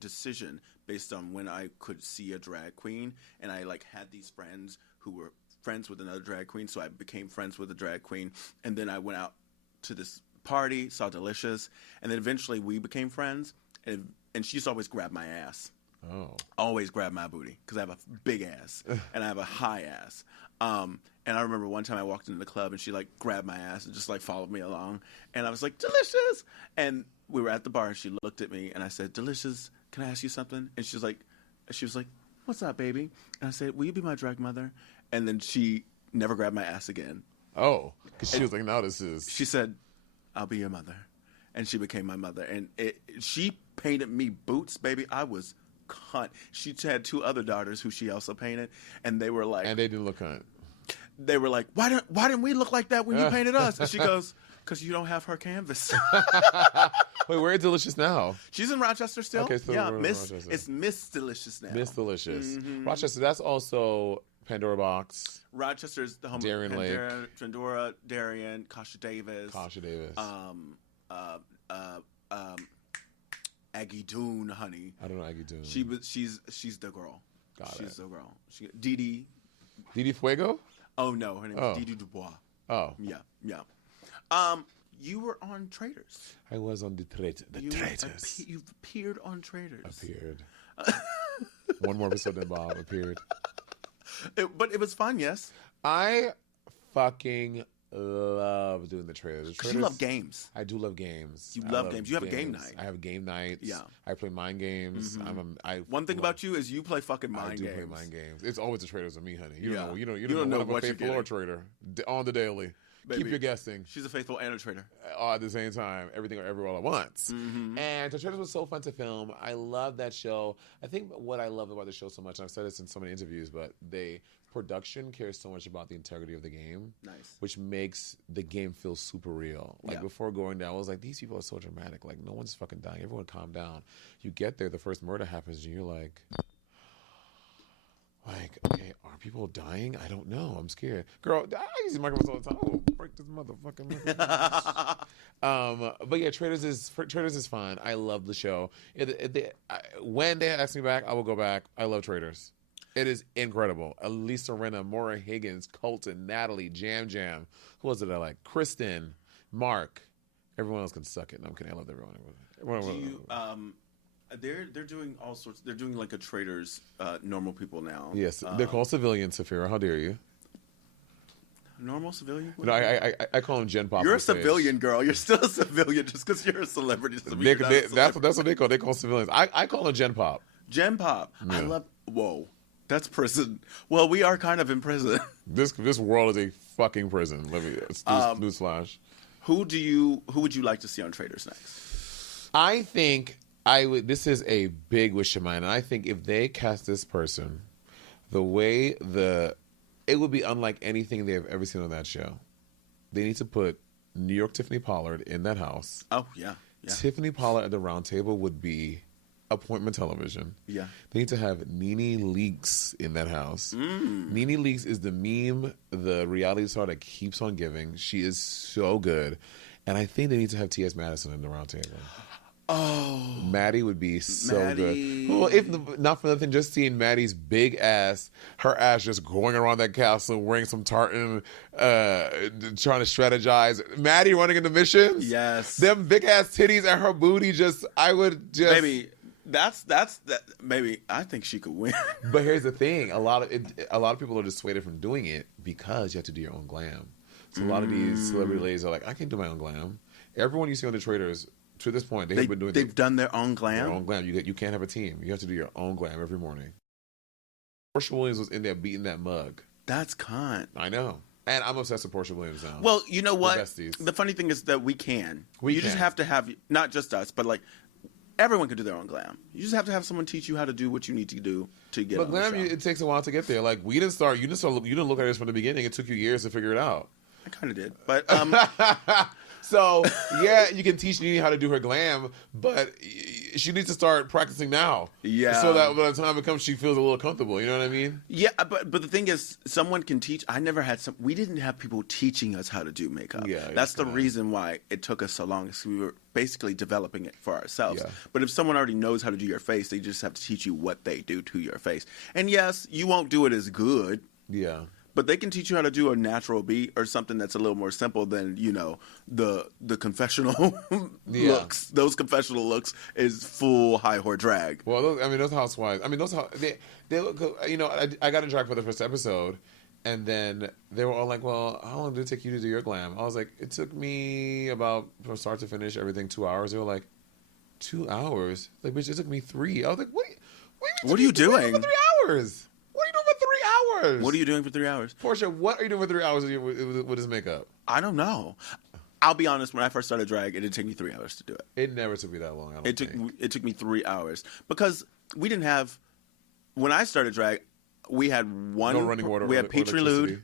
decision based on when I could see a drag queen. And I like had these friends who were friends with another drag queen, so I became friends with a drag queen. And then I went out to this party, saw Delicious, and then eventually we became friends. And she used to always grab my ass. Oh. Always grab my booty, because I have a big ass and I have a high ass. And I remember one time I walked into the club and she like grabbed my ass and just like followed me along. And I was like, Delicious. And we were at the bar and she looked at me and I said, Delicious, can I ask you something? And she was like, what's up, baby? And I said, will you be my drag mother? And then she never grabbed my ass again. Oh, because she was like, no, this is. She said, I'll be your mother. And she became my mother. And she painted me boots, baby. I was cunt. She had two other daughters who she also painted. And they were like. And they didn't look cunt. They were like, why didn't we look like that when you painted us? And she goes, because you don't have her canvas. Wait, where is Delicious now? She's in Rochester still. Okay, so yeah, it's Miss Delicious now. Miss Delicious. Rochester, that's also Pandora Box. Rochester's the home Darien of Lake. Pandora, Darien, Kasha Davis. Aggie Doon, honey. I don't know Aggie Doon. She's the girl. She's the girl. Dee Didi Fuego? Oh no, her name is Didi Dubois. Oh. Yeah. You were on Traitors. I was on the Traitors. You've appeared on Traitors. Appeared. One more episode than Bob appeared. But it was fun, yes. I fucking love doing the Traitors. You love games. I do love games. You love games. You have a game night. I have game nights. Yeah. I play mind games. One thing about you is you play fucking mind games. I do play mind games. It's always the Traitors with me, honey. You don't know what what faithful you're or traitor on the daily. Baby, keep your guessing. She's a faithful and a traitor. At the same time, everything or everywhere all at once. And the Traitors was so fun to film. I love that show. I think what I love about the show so much, and I've said this in so many interviews, but production cares so much about the integrity of the game. Nice. Which makes the game feel super real. Like before going down, I was like, these people are so dramatic. Like no one's fucking dying. Everyone calm down. You get there, the first murder happens, and you're like, okay, are people dying? I don't know. I'm scared. Girl, I use these microphones all the time. Oh, break this motherfucking microphone. But yeah, Traitors is fun. I love the show. When they ask me back, I will go back. I love Traitors. It is incredible. Elisa Renna, Maura Higgins, Colton, Natalie, Jam Jam. Who was it I like? Kristen, Mark. Everyone else can suck it. No, I'm kidding. I love everyone. They're doing all sorts. They're doing like a Traitors normal people now. Yes, they're called civilians. Sapphira, how dare you? Normal civilian? No, I call them Gen Pop. You're a civilian, girl. You're still a civilian just because you're a celebrity. That's what they call civilians. I call them Gen Pop. Gen Pop. Yeah. I love. Whoa. That's prison. Well, we are kind of in prison. This world is a fucking prison. Let me newsflash. Who would you like to see on Traders next? I think I would. This is a big wish of mine, and I think if they cast this person, the way it would be unlike anything they have ever seen on that show. They need to put New York Tiffany Pollard in that house. Oh yeah. Tiffany Pollard at the round table would be appointment television. Yeah. They need to have Nene Leakes in that house. Nene Leakes is the meme, the reality star that keeps on giving. She is so good. And I think they need to have T.S. Madison in the round table. Oh. Maddie would be so Maddie. good. Well, if not for nothing, just seeing Maddie's big ass, her ass just going around that castle wearing some tartan, trying to strategize. Maddie running into missions. Yes. Them big ass titties and her booty I would just. Maybe. That's that. Maybe I think she could win. But here's the thing: a lot of people are dissuaded from doing it because you have to do your own glam. So a lot of these celebrity ladies are like, I can do my own glam. Everyone you see on the Traders to this point, they've been doing. They've done their own glam. Their own glam. You can't have a team. You have to do your own glam every morning. Portia Williams was in there beating that mug. That's cunt. I know. And I'm obsessed with Portia Williams now. Well, you know what? Besties. The funny thing is that we can. We just have to have, not just us, but like everyone can do their own glam. You just have to have someone teach you how to do what you need to do to get. But on glam, the show. it takes a while to get there. Like you didn't look at this from the beginning. It took you years to figure it out. I kind of did, but So yeah, you can teach Nene how to do her glam, but she needs to start practicing now. Yeah. So that by the time it comes, she feels a little comfortable. You know what I mean? Yeah, but the thing is, someone can teach. I never had we didn't have people teaching us how to do makeup. Yeah, that's the reason why it took us so long. Because we were basically developing it for ourselves. Yeah. But if someone already knows how to do your face, they just have to teach you what they do to your face. And yes, you won't do it as good. Yeah. But they can teach you how to do a natural beat or something that's a little more simple than, the confessional looks. Those confessional looks is full high whore drag. Well, those housewives. They look. I got in drag for the first episode, and then they were all like, "Well, how long did it take you to do your glam?" I was like, "It took me about from start to finish everything 2 hours." They were like, 2 hours? Like, bitch, it took me 3. I was like, What are you doing? For 3 hours? What are you doing for 3 hours? What are you doing for 3 hours? Portia, what are you doing for 3 hours with this makeup? I don't know. I'll be honest. When I first started drag, it didn't take me 3 hours to do it. It never took me that long. I don't think. It took me 3 hours because we didn't have. When I started drag, we had one. No running water. We had or Petrilude.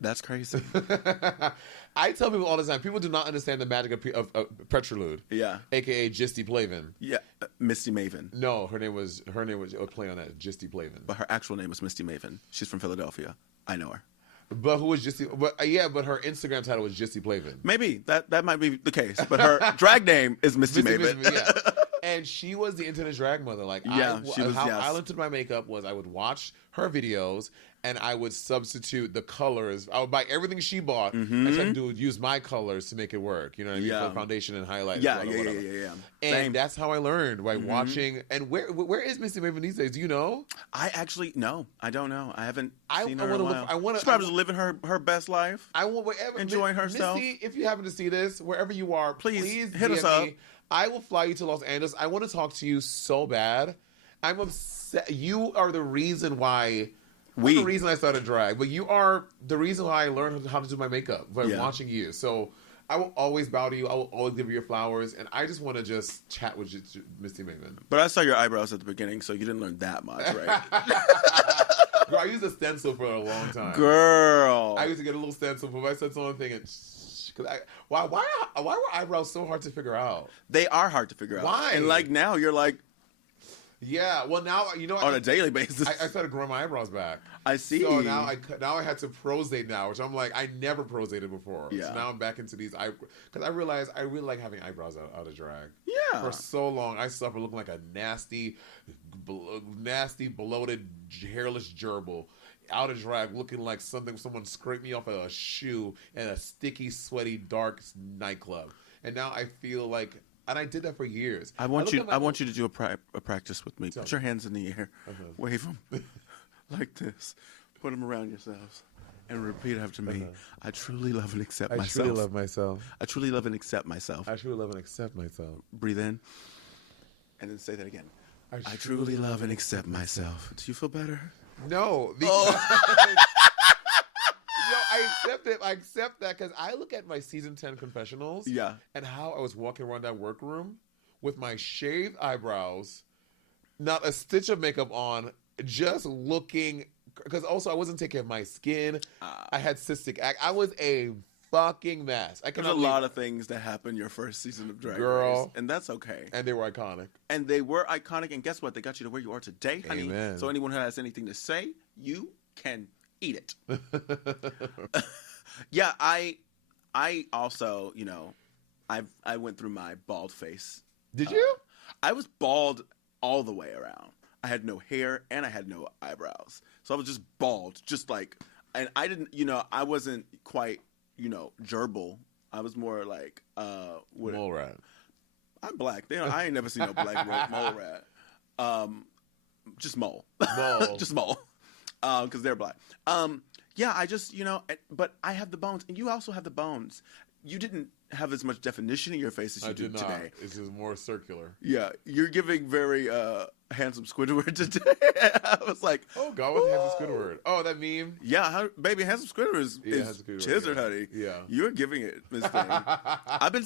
That's crazy. I tell people all the time. People do not understand the magic of Petrilude. Yeah. AKA Gisty Plavin. Yeah, Misty Maven. No, her name was a play on that, Gisty Plavin. But her actual name was Misty Maven. She's from Philadelphia. I know her. But who was Gisty? But her Instagram title was Gisty Plavin. Maybe that might be the case. But her drag name is Misty Maven. Yeah. And she was the internet drag mother. Like, she was. How I learned to do my makeup was I would watch her videos and I would substitute the colors. I would buy everything she bought and try to use my colors to make it work. You know what I mean? Yeah. For foundation and highlight. Yeah. And Same. that's how I learned by watching. And where is Misty Maven these days? Do you know? I actually no. I don't know. I haven't seen her I in a while. She's probably living her best life. I want wherever enjoying herself. Missy, if you happen to see this, wherever you are, please hit us up. I will fly you to Los Angeles. I want to talk to you so bad. I'm upset. You are the reason why. The reason I started drag, but you are the reason why I learned how to do my makeup by watching you. So I will always bow to you. I will always give you your flowers, and I just want to just chat with you, Misty Maven. But I saw your eyebrows at the beginning, so you didn't learn that much, right? Girl, I used a stencil for a long time. Girl, I used to get a little stencil for my stencil thing, and why were eyebrows so hard to figure out? They are hard to figure out. Why? And like now, you're like. Yeah, well now on a daily basis. I started growing my eyebrows back. I see. So now I had to prosate now, which I'm like I never prosated before. Yeah. So now I'm back into these because I realized I really like having eyebrows out of drag. Yeah. For so long I suffered looking like a nasty, bloated, hairless gerbil. Out of drag, looking like someone scraped me off of a shoe in a sticky, sweaty, dark nightclub. And now I feel like. And I did that for years. I want you to do a practice with me. Put your hands in the air, wave them like this, put them around yourselves, and repeat after me. I truly love and accept myself. I truly love myself. I truly love and accept myself. I truly love and accept myself. Breathe in, and then say that again. I truly love and accept myself. Do you feel better? No. I accept that because I look at my season 10 confessionals and how I was walking around that workroom with my shaved eyebrows, not a stitch of makeup on, just looking, because also I wasn't taking care of my skin. I had cystic acne. I was a fucking mess. There's a lot of things that happened your first season of Drag Race, and that's okay. And they were iconic. And guess what? They got you to where you are today, honey. Amen. So anyone who has anything to say, you can eat it. Yeah, I also, I went through my bald face. Did you? I was bald all the way around. I had no hair and I had no eyebrows. So I was just bald, and I didn't, I wasn't quite, gerbil. I was more like, mole rat. I'm black. I ain't never seen no black mole rat. Just mole. Just mole. Because they're black. Yeah, I just, but I have the bones, and you also have the bones. You didn't have as much definition in your face as you do today. It's just more circular. Yeah, you're giving very handsome Squidward today. I was like, oh God, what's handsome Squidward? Oh, that meme. Yeah, baby, handsome Squidward is chiseled, honey. Yeah, you're giving it, Miss Thing. I've been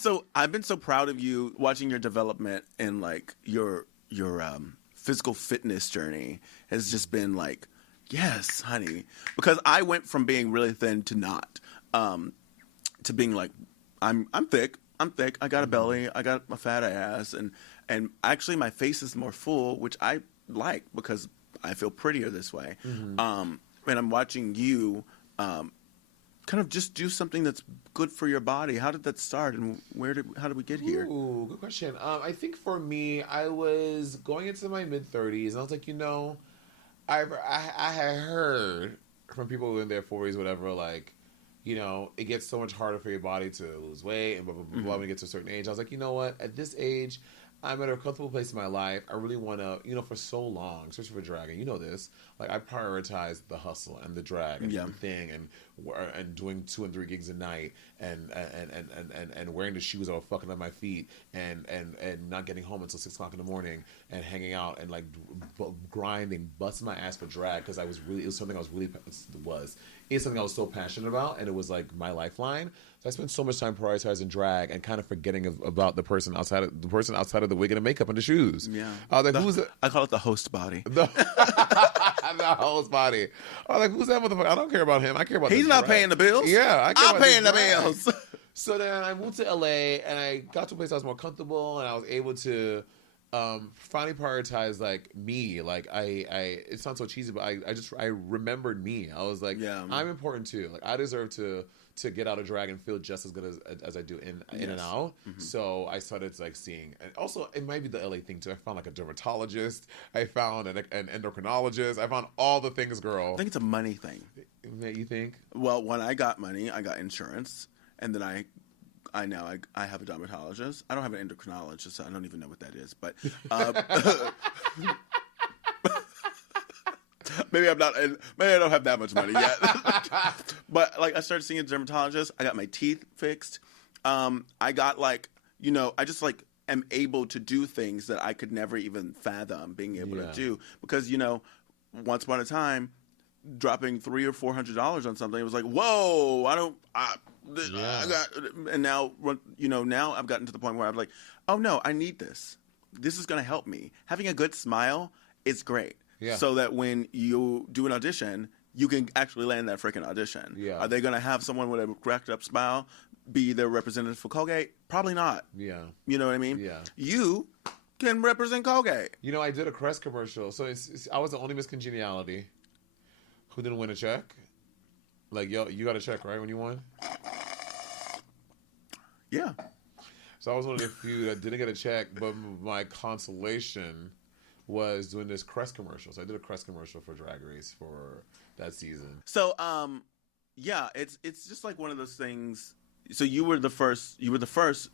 so proud of you watching your development and like your physical fitness journey has just been like. Yes, honey. Because I went from being really thin to not, to being like, I'm thick. I got a belly. I got a fat ass, and actually my face is more full, which I like because I feel prettier this way. Mm-hmm. And I'm watching you, kind of just do something that's good for your body. How did that start, and how did we get here? Ooh, good question. I think for me, I was going into my mid-30s, and I was like, I had heard from people in their 40s, whatever, like, it gets so much harder for your body to lose weight and blah, blah, blah, blah when you get to a certain age. I was like, you know what? At this age, I'm at a comfortable place in my life. I really want to, for so long, especially for drag, and you know this, like I prioritized the hustle and the drag and the thing and doing 2 and 3 gigs a night and wearing the shoes that were fucking on my feet and not getting home until 6 o'clock in the morning and hanging out and like grinding, busting my ass for drag because it was something I was so passionate about, and it was like my lifeline. So I spent so much time prioritizing drag and kind of forgetting about the person outside of the wig and the makeup and the shoes. Yeah, I call it the host body. The host body. I was like, who's that motherfucker? I don't care about him. I care about. He's not paying the bills. Yeah, I'm paying the bills. So then I moved to LA and I got to a place I was more comfortable and I was able to finally prioritize like me. Like it sounds so cheesy, but I remembered me. I was like, I'm important too. Like I deserve to get out of drag and feel just as good as I do in and out. Mm-hmm. So I started like seeing, and also it might be the LA thing too. I found like a dermatologist. I found an endocrinologist. I found all the things, girl. I think it's a money thing. You think? Well, when I got money, I got insurance, and then I have a dermatologist. I don't have an endocrinologist, so I don't even know what that is. But maybe I don't have that much money yet. But like I started seeing a dermatologist. I got my teeth fixed. I got like, I just like am able to do things that I could never even fathom being able to do because, once upon a time, dropping $300 or $400 on something, it was like, whoa, and now, now I've gotten to the point where I'm like, oh no, I need this. This is going to help me. Having a good smile is great. Yeah. So that when you do an audition, you can actually land that freaking audition. Yeah. Are they going to have someone with a cracked up smile be their representative for Colgate? Probably not. Yeah. You know what I mean? Yeah. You can represent Colgate. I did a Crest commercial. So I was the only Miss Congeniality who didn't win a check. Like, yo, you got a check, right, when you won? Yeah. So I was one of the few that didn't get a check, but my consolation was doing this Crest commercial. So I did a Crest commercial for Drag Race for that season. So, yeah, it's just like one of those things. So you were the first.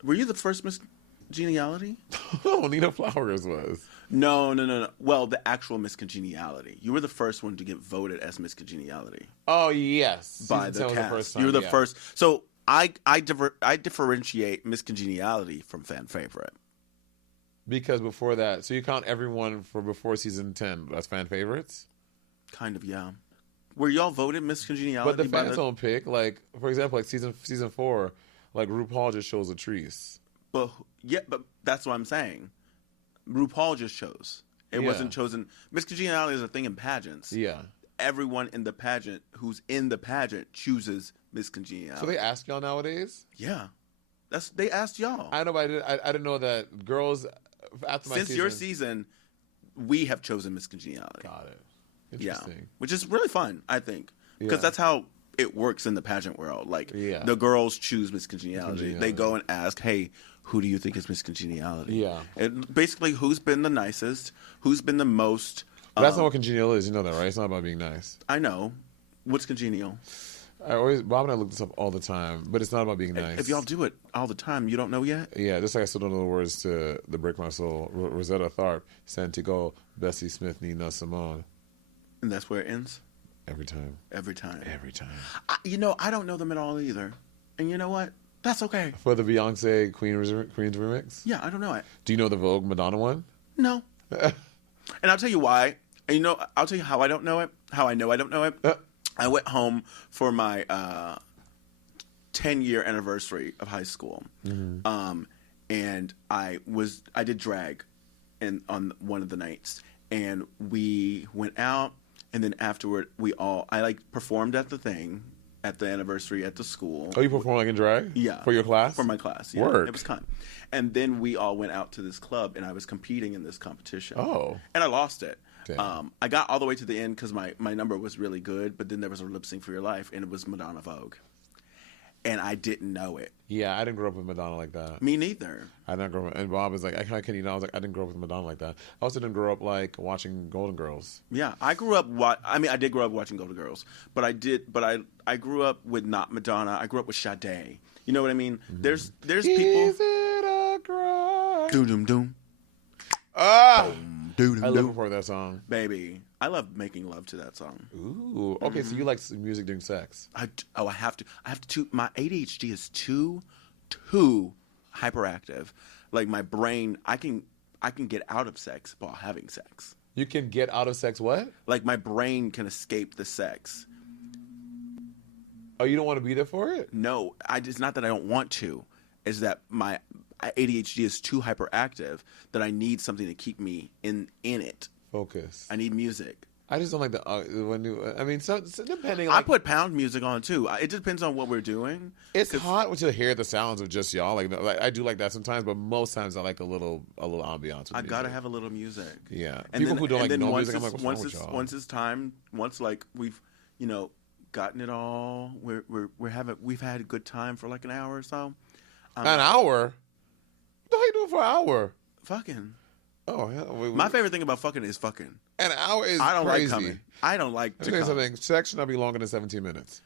Were you the first Miss Congeniality? Oh, Nina Flowers was. No. Well, the actual Miss Congeniality. You were the first one to get voted as Miss Congeniality. Oh, yes. By the cast. The first time, you were the first. So I differentiate Miss Congeniality from fan favorite. Because before that, so you count everyone for before season 10 as fan favorites? Kind of, yeah. Were y'all voted Miss Congeniality? But the fans don't pick. Like, for example, like season 4, like RuPaul just shows Latrice. But that's what I'm saying. RuPaul just chose. It wasn't chosen. Miss Congeniality is a thing in pageants. Yeah. Everyone in the pageant who's in the pageant chooses Miss Congeniality. So they ask y'all nowadays? Yeah. They asked y'all. I know, but I didn't know that girls after my Since your season, we have chosen Miss Congeniality. Got it. Interesting. Yeah. Which is really fun, I think. Because that's how it works in the pageant world. Like, the girls choose Miss Congeniality. They go and ask, hey, who do you think is Miss Congeniality? Yeah. And basically, who's been the nicest? Who's been the most... But that's not what congenial is. You know that, right? It's not about being nice. I know. What's congenial? Bob and I look this up all the time, but it's not about being nice. If y'all do it all the time, you don't know yet? Yeah, just like I still don't know the words to The Break My Soul. Rosetta Tharpe, Santiago, Bessie Smith, Nina Simone. And that's where it ends? Every time. Every time. Every time. I don't know them at all either. And you know what? That's okay. For the Beyonce Queen's remix? Yeah, I don't know it. Do you know the Vogue Madonna one? No. And I'll tell you why. And I'll tell you how I don't know it. How I know I don't know it. I went home for my 10-year anniversary of high school. Mm-hmm. And I did drag on one of the nights. And we went out. And then afterward, I performed at the thing, at the anniversary at the school. Oh, you performed like in drag? Yeah. For your class? For my class, yeah. Work. It was fun. And then we all went out to this club, and I was competing in this competition. Oh. And I lost it. Damn. I got all the way to the end because my number was really good, but then there was a lip sync for your life, and it was Madonna Vogue. And I didn't know it. Yeah, I didn't grow up with Madonna like that. Me neither. I didn't grow up, and Bob was like, I was like, I didn't grow up with Madonna like that. I also didn't grow up like watching Golden Girls. Yeah, I grew up. I did grow up watching Golden Girls, but I grew up with not Madonna. I grew up with Sade. You know what I mean? Mm-hmm. There's people. Is it a crime? Doom doom doom. Ah, doom doom. I live before that song, baby. I love making love to that song. Ooh, okay. Mm-hmm. So you like music during sex? I have to. My ADHD is too hyperactive. Like my brain, I can get out of sex while having sex. You can get out of sex what? Like my brain can escape the sex. Oh, you don't want to be there for it? No, it's not that I don't want to. It's that my ADHD is too hyperactive that I need something to keep me in it. Focus. I need music. I just don't like so depending. I put pound music on too. It depends on what we're doing. It's hot to hear the sounds of just y'all. Like I do like that sometimes, but most times I like a little ambiance. I gotta have a little music. Yeah, and people then, who don't like no once music, I'm like, what's wrong with y'all? Once it's time, once like we've gotten it all, we've had a good time for like an hour or so. An hour? What the hell you doing for an hour? Fucking. Oh, hell. My favorite thing about fucking is fucking. An hour is I don't crazy. like coming. I don't like to come. Something. Sex should not be longer than 17 minutes.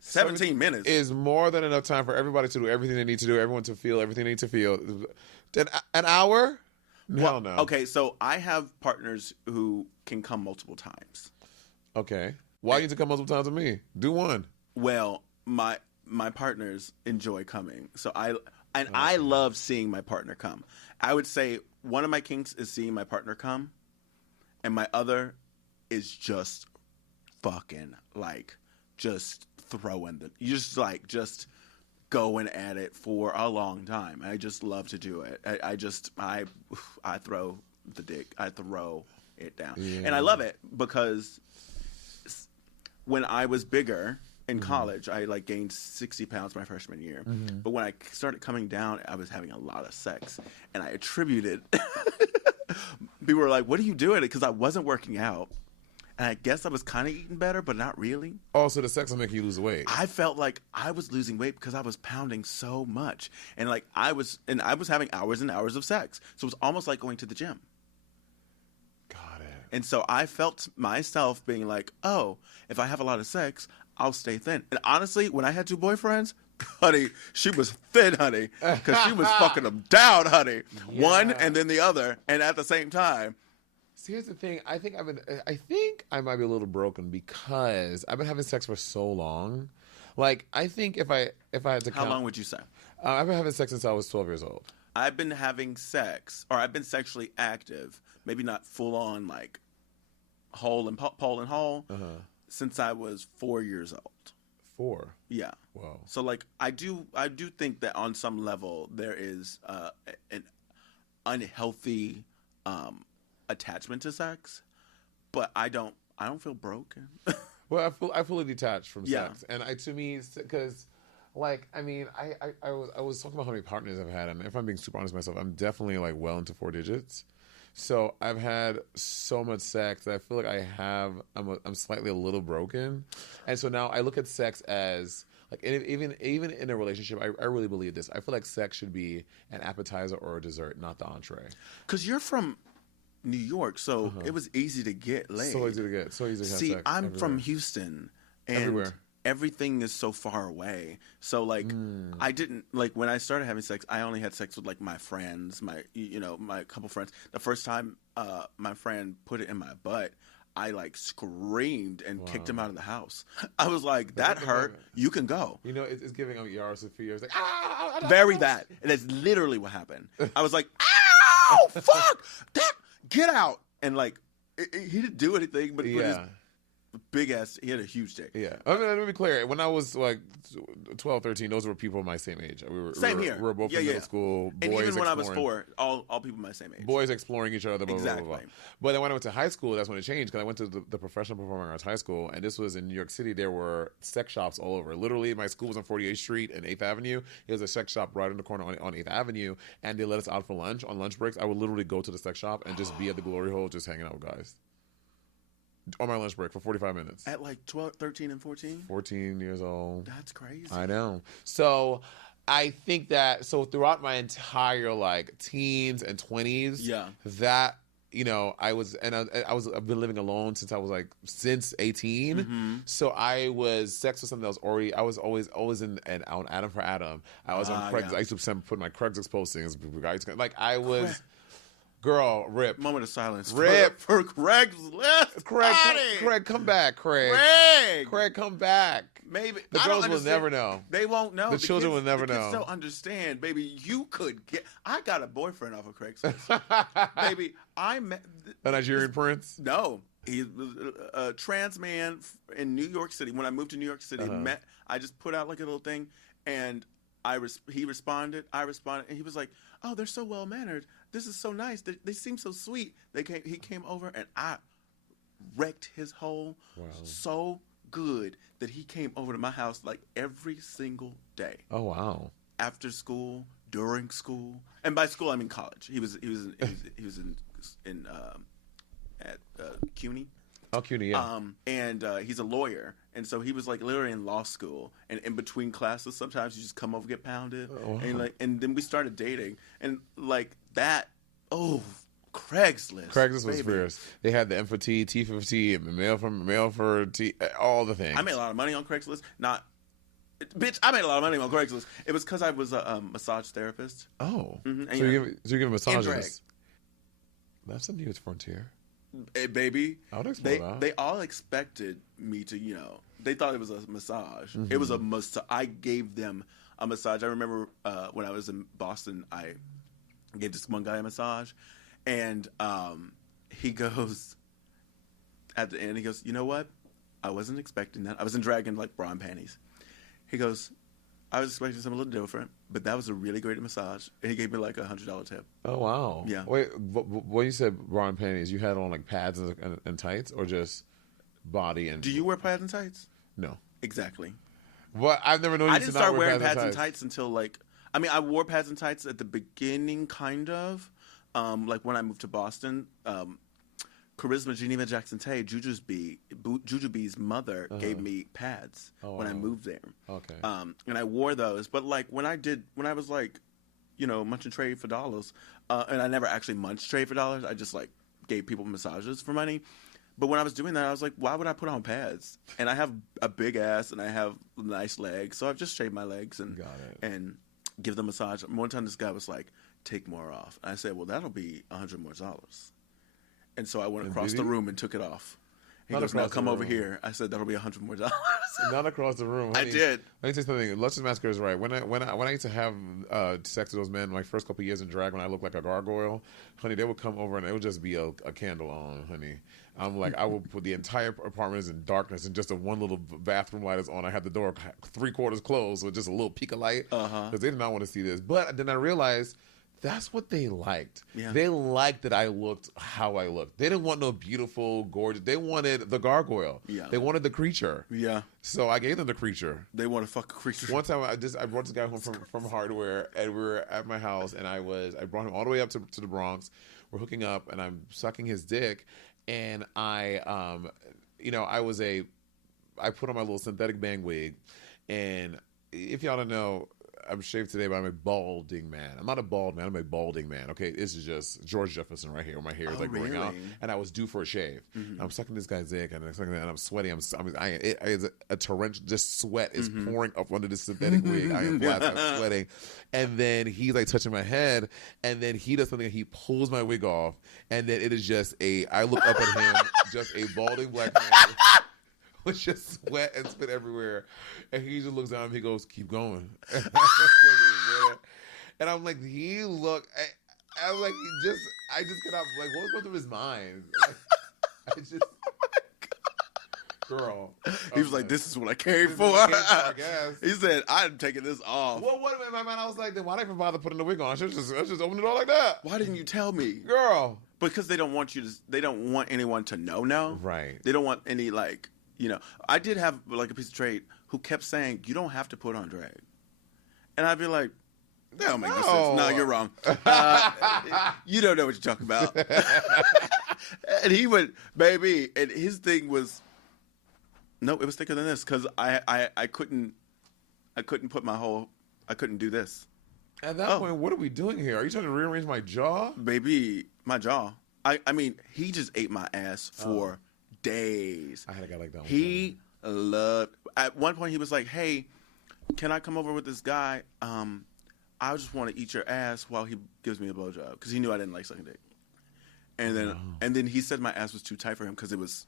17 minutes is more than enough time for everybody to do everything they need to do, everyone to feel everything they need to feel. An hour? Hell no. Okay, so I have partners who can come multiple times. Okay. Why you need to come multiple times with me? Do one. Well, my partners enjoy coming. So I love seeing my partner come. I would say one of my kinks is seeing my partner come, and my other is just fucking just throwing just going at it for a long time. I just love to do it. I throw the dick. I throw it down, and I love it because when I was bigger. In college, I gained 60 pounds my freshman year. Mm-hmm. But when I started coming down, I was having a lot of sex. And I attributed, people were like, what are you doing? Because I wasn't working out. And I guess I was kind of eating better, but not really. Oh, so the sex will make you lose weight. I felt like I was losing weight because I was pounding so much. And I was having hours and hours of sex. So it was almost like going to the gym. Got it. And so I felt myself being like, oh, if I have a lot of sex, I'll stay thin. And honestly, when I had 2 boyfriends, honey, she was thin, honey, because she was fucking them down, honey. Yeah. One and then the other, and at the same time. See, here's the thing. I think I might be a little broken because I've been having sex for so long. Like, I think if I had to count. How long would you say? I've been having sex since I was 12 years old. I've been having sex, or I've been sexually active, maybe not full on like pole and hole, since I was 4 years old. 4. Yeah. Wow. So like I do think that on some level there is an unhealthy attachment to sex, but I don't feel broken. Well, I fully detached from sex, and to me, because like I mean, I was talking about how many partners I've had, and if I'm being super honest with myself, I'm definitely like well into 4 digits. So I've had so much sex that I feel like I'm slightly a little broken, and so now I look at sex as like even in a relationship, I really believe this. I feel like sex should be an appetizer or a dessert, not the entree. Because you're from New York, so it was easy to get laid. So easy to get. So easy to have sex. See, I'm everywhere. from Houston, and everywhere. Everything is so far away. So like, I didn't like when I started having sex. I only had sex with like my friends, my couple friends. The first time my friend put it in my butt, I like screamed and kicked him out of the house. I was like, that hurt. You can go. You know, it's giving up Yara Sapphira. It's like, very that. And that's literally what happened. I was like, ow, fuck, that, get out. And like, he didn't do anything, but his big ass, he had a huge dick. Yeah. I mean, let me be clear. When I was like 12, 13, those were people my same age. We were here. We were both in middle school. And boys even when I was exploring. 4, all people my same age. Boys exploring each other. Blah, exactly. Blah, blah, blah. But then when I went to high school, that's when it changed, because I went to the Professional Performing Arts High School, and this was in New York City. There were sex shops all over. Literally, my school was on 48th Street and 8th Avenue. There was a sex shop right in the corner on 8th Avenue, and they let us out for lunch. On lunch breaks, I would literally go to the sex shop and just be at the glory hole just hanging out with guys. On my lunch break for 45 minutes. At like 12, 13, and 14? 14 years old. That's crazy. I know. So I think that, so throughout my entire like teens and 20s, that, you know, I've been living alone since 18. Mm-hmm. So sex was something that I was always on Adam for Adam. I was on Craigslist. I used to put my Craigslist postings. Like I was... Girl, rip. Moment of silence. Rip. For Craigslist. Craig, come back, Craig. Craig, come back. Maybe. The girls will never know. They won't know. The children will never know. The kids don't understand. Baby, I got a boyfriend off of Craigslist. Baby, I met... A Nigerian prince? No. He was a trans man in New York City. When I moved to New York City, I just put out like a little thing, and he responded. I responded, and he was like, "Oh, they're so well mannered. This is so nice. They seem so sweet." He came over, and I wrecked his hole so good that he came over to my house like every single day. Oh wow! After school, during school, and by school I mean college. He was at CUNY. Oh, CUNY, yeah. And he's a lawyer, and so he was like literally in law school, and in between classes, sometimes you just come over, get pounded, and then we started dating, and like that. Oh, Craigslist. Craigslist was fierce. They had the M for T, T for T, mail for T, all the things. I made a lot of money on Craigslist. I made a lot of money on Craigslist. It was because I was a massage therapist. Oh, mm-hmm. So you're giving massages. That's a new frontier. Hey, baby, I would explore that. They all expected me to, they thought it was a massage. Mm-hmm. It was a massage. I gave them a massage. I remember when I was in Boston, I gave this one guy a massage, and he goes, at the end, he goes, "You know what? I wasn't expecting that. I wasn't dragging like bra and panties." He goes, "I was expecting something a little different, but that was a really great massage." And he gave me like $100 tip. Oh, wow. Yeah. Wait, when you said bra and panties, you had on like pads and tights, or just body and... Do you wear pads and tights? No. Exactly. Well, I've never known you to not wear pads and tights. I didn't start wearing pads and tights until I wore pads and tights at the beginning, kind of. Like when I moved to Boston, Charisma Geneva Jackson Tay, Juju B's mother, gave me pads when I moved there. Okay. And I wore those. But like when I was like, munch and trade for dollars, and I never actually munched trade for dollars. I just like gave people massages for money. But when I was doing that, I was like, why would I put on pads? And I have a big ass and I have nice legs, so I've just shaved my legs and give them a massage. One time, this guy was like, "Take more off." And I said, "Well, that'll be $100 more." And so I went across the room and took it off. He goes, now come over here. I said, that'll be $100 more. Not across the room. I did. Let me tell you something. Luscious Massacre is right. When I used to have sex with those men, my first couple of years in drag, when I looked like a gargoyle, honey, they would come over and it would just be a candle on, honey. I'm like, I would put the entire apartment is in darkness and just a one little bathroom light is on. I had the door 3/4 closed with just a little peak of light because they did not want to see this. But then I realized that's what they liked. Yeah. They liked that I looked how I looked. They didn't want no beautiful, gorgeous. They wanted the gargoyle. Yeah. They wanted the creature. Yeah. So I gave them the creature. They want to fuck a creature. One time I brought this guy home from hardware and we were at my house and I brought him all the way up to the Bronx. We're hooking up and I'm sucking his dick and I put on my little synthetic bang wig and if y'all don't know, I'm shaved today, but I'm a balding man. I'm not a bald man. I'm a balding man. Okay, this is just George Jefferson right here, where my hair is like growing out, and I was due for a shave. Mm-hmm. I'm sucking this guy's dick, and I'm sweating. A torrential just sweat is pouring up under this synthetic wig. I am black. I'm sweating, and then he's like touching my head, and then he does something. And he pulls my wig off, and then it is just I look up at him, just a balding black man. With just sweat and spit everywhere. And he just looks down and he goes, keep going. And I'm like, I just cannot, like, what was going through his mind? Like, girl. He was like, this is what I came for. I guess. He said, I'm taking this off. Well, what in my mind, I was like, then why did I even bother putting the wig on? I should just open it all like that. Why didn't you tell me? Girl. Because they don't want anyone to know now. Right. They don't want any, like, I did have like a piece of trade who kept saying, you don't have to put on drag. And I'd be like, that don't make no sense. No, you're wrong. You don't know what you're talking about. And he went, baby, and his thing was, no, it was thicker than this because I couldn't put I couldn't do this. At that point, what are we doing here? Are you trying to rearrange my jaw? Baby, my jaw. I mean, he just ate my ass for days. I had a guy like that one He loved. At one point, he was like, "Hey, can I come over with this guy? I just want to eat your ass while he gives me a blowjob because he knew I didn't like sucking dick." And then he said my ass was too tight for him because it was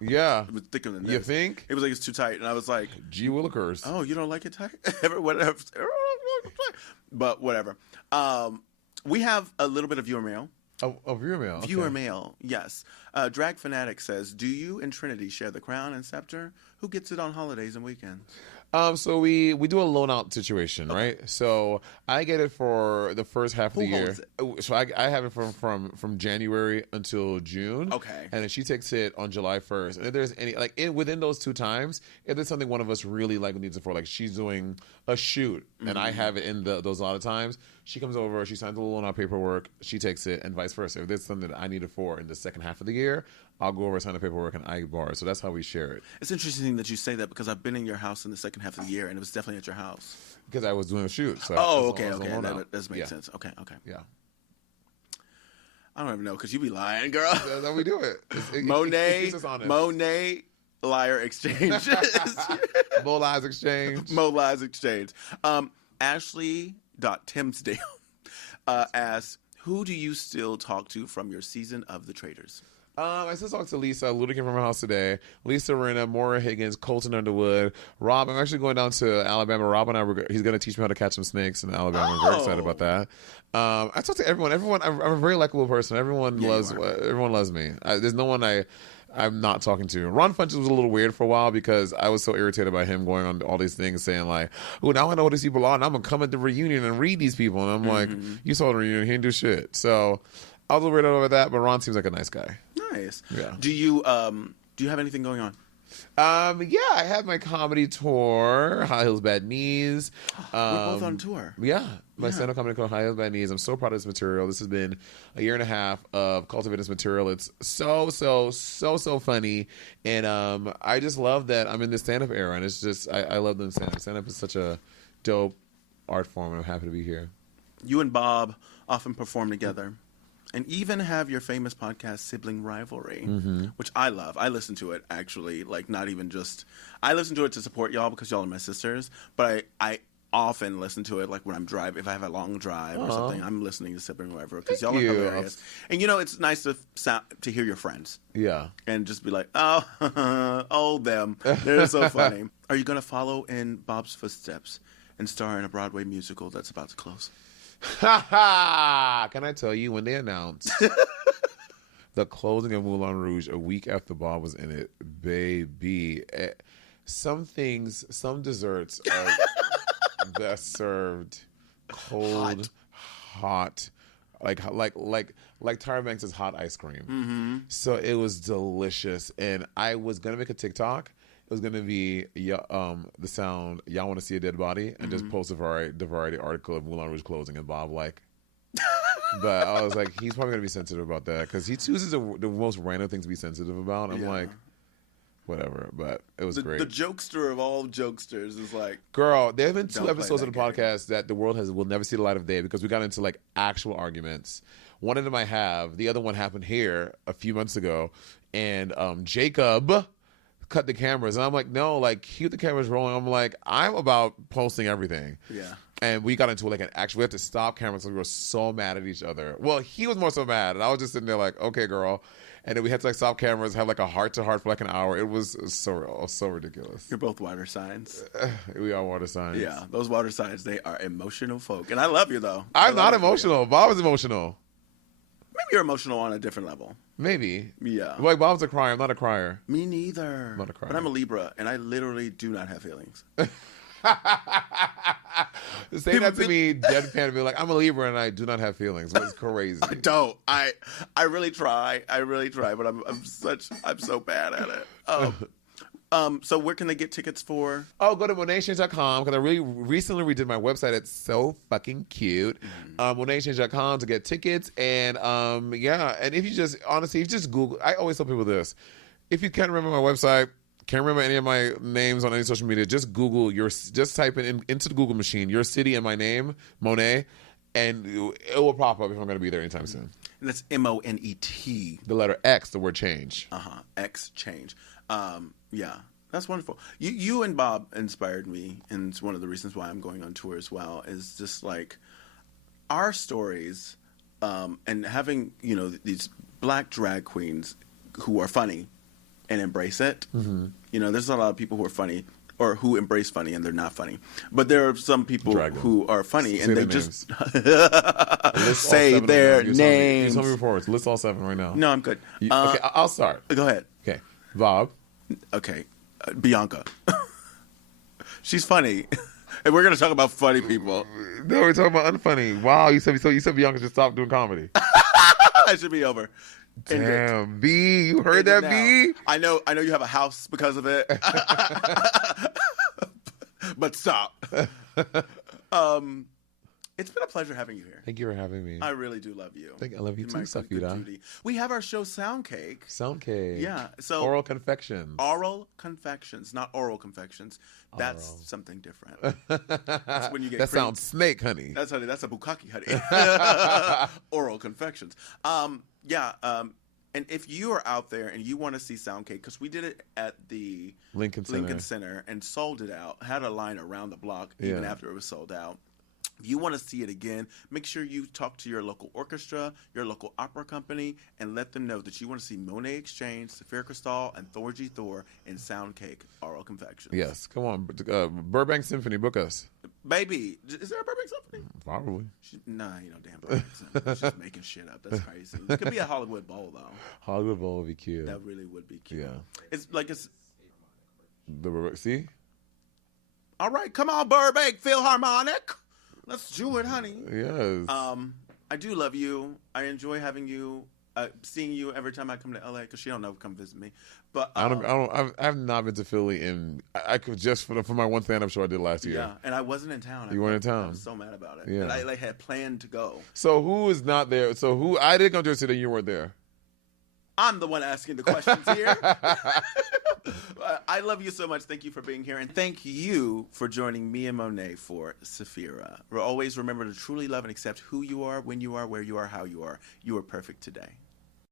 thicker than this. You think? It was like it's too tight, and I was like, "Gee willikers." Oh, you don't like it tight? Whatever. But whatever. We have a little bit of viewer mail. Oh, viewer mail. Okay. Viewer mail, yes. Drag Fanatic says, do you and Trinity share the crown and scepter? Who gets it on holidays and weekends? So we do a loan out situation, right? So I get it for the first half of the year. So I have it from January until June. Okay. And then she takes it on July 1st. And if there's any within those 2 times, if there's something one of us really needs it for, like she's doing a shoot and I have it in those a lot of times, she comes over, she signs a little loan out paperwork, she takes it, and vice versa. If there's something that I need it for in the second half of the year, I'll go over, sign the paperwork, and I borrow it. So that's how we share it. It's interesting that you say that because I've been in your house in the second half of the year, and it was definitely at your house. Because I was doing a shoot. So okay. That does make sense. Okay. Yeah. I don't even know because you be lying, girl. That's how we do it. Monet Liar Exchange. Mo Lies Exchange. Mo Lies Exchange. Ashley.Timsdale asks, who do you still talk to from your season of The Traitors? I still talk to Lisa. Luda came from her house today. Lisa Rena, Maura Higgins, Colton Underwood, Rob. I'm actually going down to Alabama. Rob and he's going to teach me how to catch some snakes in Alabama. I'm very excited about that. I talk to everyone. I'm a very likable person. Everyone loves me. There's no one I'm not talking to. Ron Funches was a little weird for a while because I was so irritated by him going on all these things saying like, oh, now I know what these people are and I'm going to come at the reunion and read these people. And I'm like, you saw the reunion, he didn't do shit. So I was a little weird over that, but Ron seems like a nice guy. Nice. Yeah. Do you have anything going on? Yeah, I have my comedy tour, High Heels, Bad Knees. We're both on tour. Yeah, my stand-up comedy called High Heels, Bad Knees. I'm so proud of this material. This has been a year and a half of cultivating this material. It's so funny, and I just love that I'm in this stand-up era, and it's just I love them stand-up. Stand-up is such a dope art form, and I'm happy to be here. You and Bob often perform together. And even have your famous podcast, Sibling Rivalry, which I love. I listen to it, actually, like not even just... I listen to it to support y'all because y'all are my sisters, but often listen to it, like when I'm driving. If I have a long drive or something, I'm listening to Sipping or whatever because y'all are hilarious. And it's nice to hear your friends. Yeah. And just be like, oh, oh, them. They're so funny. Are you going to follow in Bob's footsteps and star in a Broadway musical that's about to close? Ha ha! Can I tell you, when they announced the closing of Moulin Rouge a week after Bob was in it, baby, some desserts are best served cold, hot, like Tyra Banks' hot ice cream. Mm-hmm. So it was delicious, and I was gonna make a TikTok. It was gonna be the sound "Y'all want to see a dead body" and just post the Variety article of Moulin Rouge closing, and Bob but I was like, he's probably gonna be sensitive about that because he chooses the most random things to be sensitive about. I'm like, whatever, but it was great. The jokester of all jokesters is like, girl, there have been 2 episodes of the podcast that the world will never see the light of day because we got into like actual arguments. One of them I have, the other one happened here a few months ago, and Jacob cut the cameras, and I'm like, no, like keep the cameras rolling. I'm like, I'm about posting everything. Yeah. And we got into like we had to stop cameras because we were so mad at each other. Well, he was more so mad, and I was just sitting there like, okay, girl. And then we had to like stop cameras, have like a heart-to-heart for like an hour. It was so ridiculous. You're both water signs. We are water signs. Yeah, those water signs, they are emotional folk. And I love you, though. I'm not emotional. Bob is emotional. Maybe you're emotional on a different level. Maybe. Yeah. Like, Bob's a crier. I'm not a crier. Me neither. I'm not a crier. But I'm a Libra, and I literally do not have feelings. Say that to me, deadpan, and be like, I'm a Libra and I do not have feelings. That's crazy. I don't. I really try. But I'm so bad at it. So where can they get tickets for? Oh, go to MonetXchange.com because I really recently redid my website. It's so fucking cute. MonetXchange.com to get tickets. And and if you just Google, I always tell people this. If you can't remember my website, can't remember any of my names on any social media, just type into the Google machine your city and my name, Monet, and it will pop up if I'm going to be there anytime soon. And that's Monet. The letter X, the word change. X Change. Yeah, that's wonderful. You and Bob inspired me, and it's one of the reasons why I'm going on tour as well, is just like our stories and having, these black drag queens who are funny and embrace it. Mm-hmm. There's a lot of people who are funny or who embrace funny and they're not funny. But there are some people who are funny and they just say their names. You told me before. List all 7 right now. No, I'm good. Okay, I'll start. Go ahead. Okay. Bob. Okay. Bianca. She's funny. And we're going to talk about funny people. No, we're talking about unfunny. Wow, you said Bianca should stop doing comedy. It should be over. Damn, B, you heard that, B? I know you have a house because of it. But stop. It's been a pleasure having you here. Thank you for having me. I really do love you. I love you too, Sapphira. We have our show Sound Cake. Sound Cake. Yeah. So Oral Confections. Oral Confections, not Oral Confections. That's something different. That's when you get that sounds snake, honey. That's a bukkake, honey. Oral Confections. And if you are out there and you want to see Sound Cake, because we did it at the Lincoln Center and sold it out, had a line around the block even after it was sold out. If you want to see it again, make sure you talk to your local orchestra, your local opera company, and let them know that you want to see Monet X Change, Sapphira Crystal, and Thorgy Thor in Sound Cake, Oral Confections. Yes, come on. Burbank Symphony, book us. Baby, is there a Burbank Symphony? Probably. Nah, damn Burbank Symphony. She's just making shit up. That's crazy. It could be a Hollywood Bowl, though. Hollywood Bowl would be cute. That really would be cute. Yeah. It's like it's... See? All right, come on, Burbank Philharmonic. Let's do it, honey. Yes. I do love you. I enjoy having you, seeing you every time I come to LA because she don't never come visit me. But I've not been to Philly, and I could just for my one stand-up show I did last year. Yeah, and I wasn't in town. You weren't in town. I was so mad about it. Yeah. And I had planned to go. So who is not there? So who I didn't come to a city, you weren't there. I'm the one asking the questions here. I love you so much. Thank you for being here. And thank you for joining me and Monet for Sapphira. Always remember to truly love and accept who you are, when you are, where you are, how you are. You are perfect today.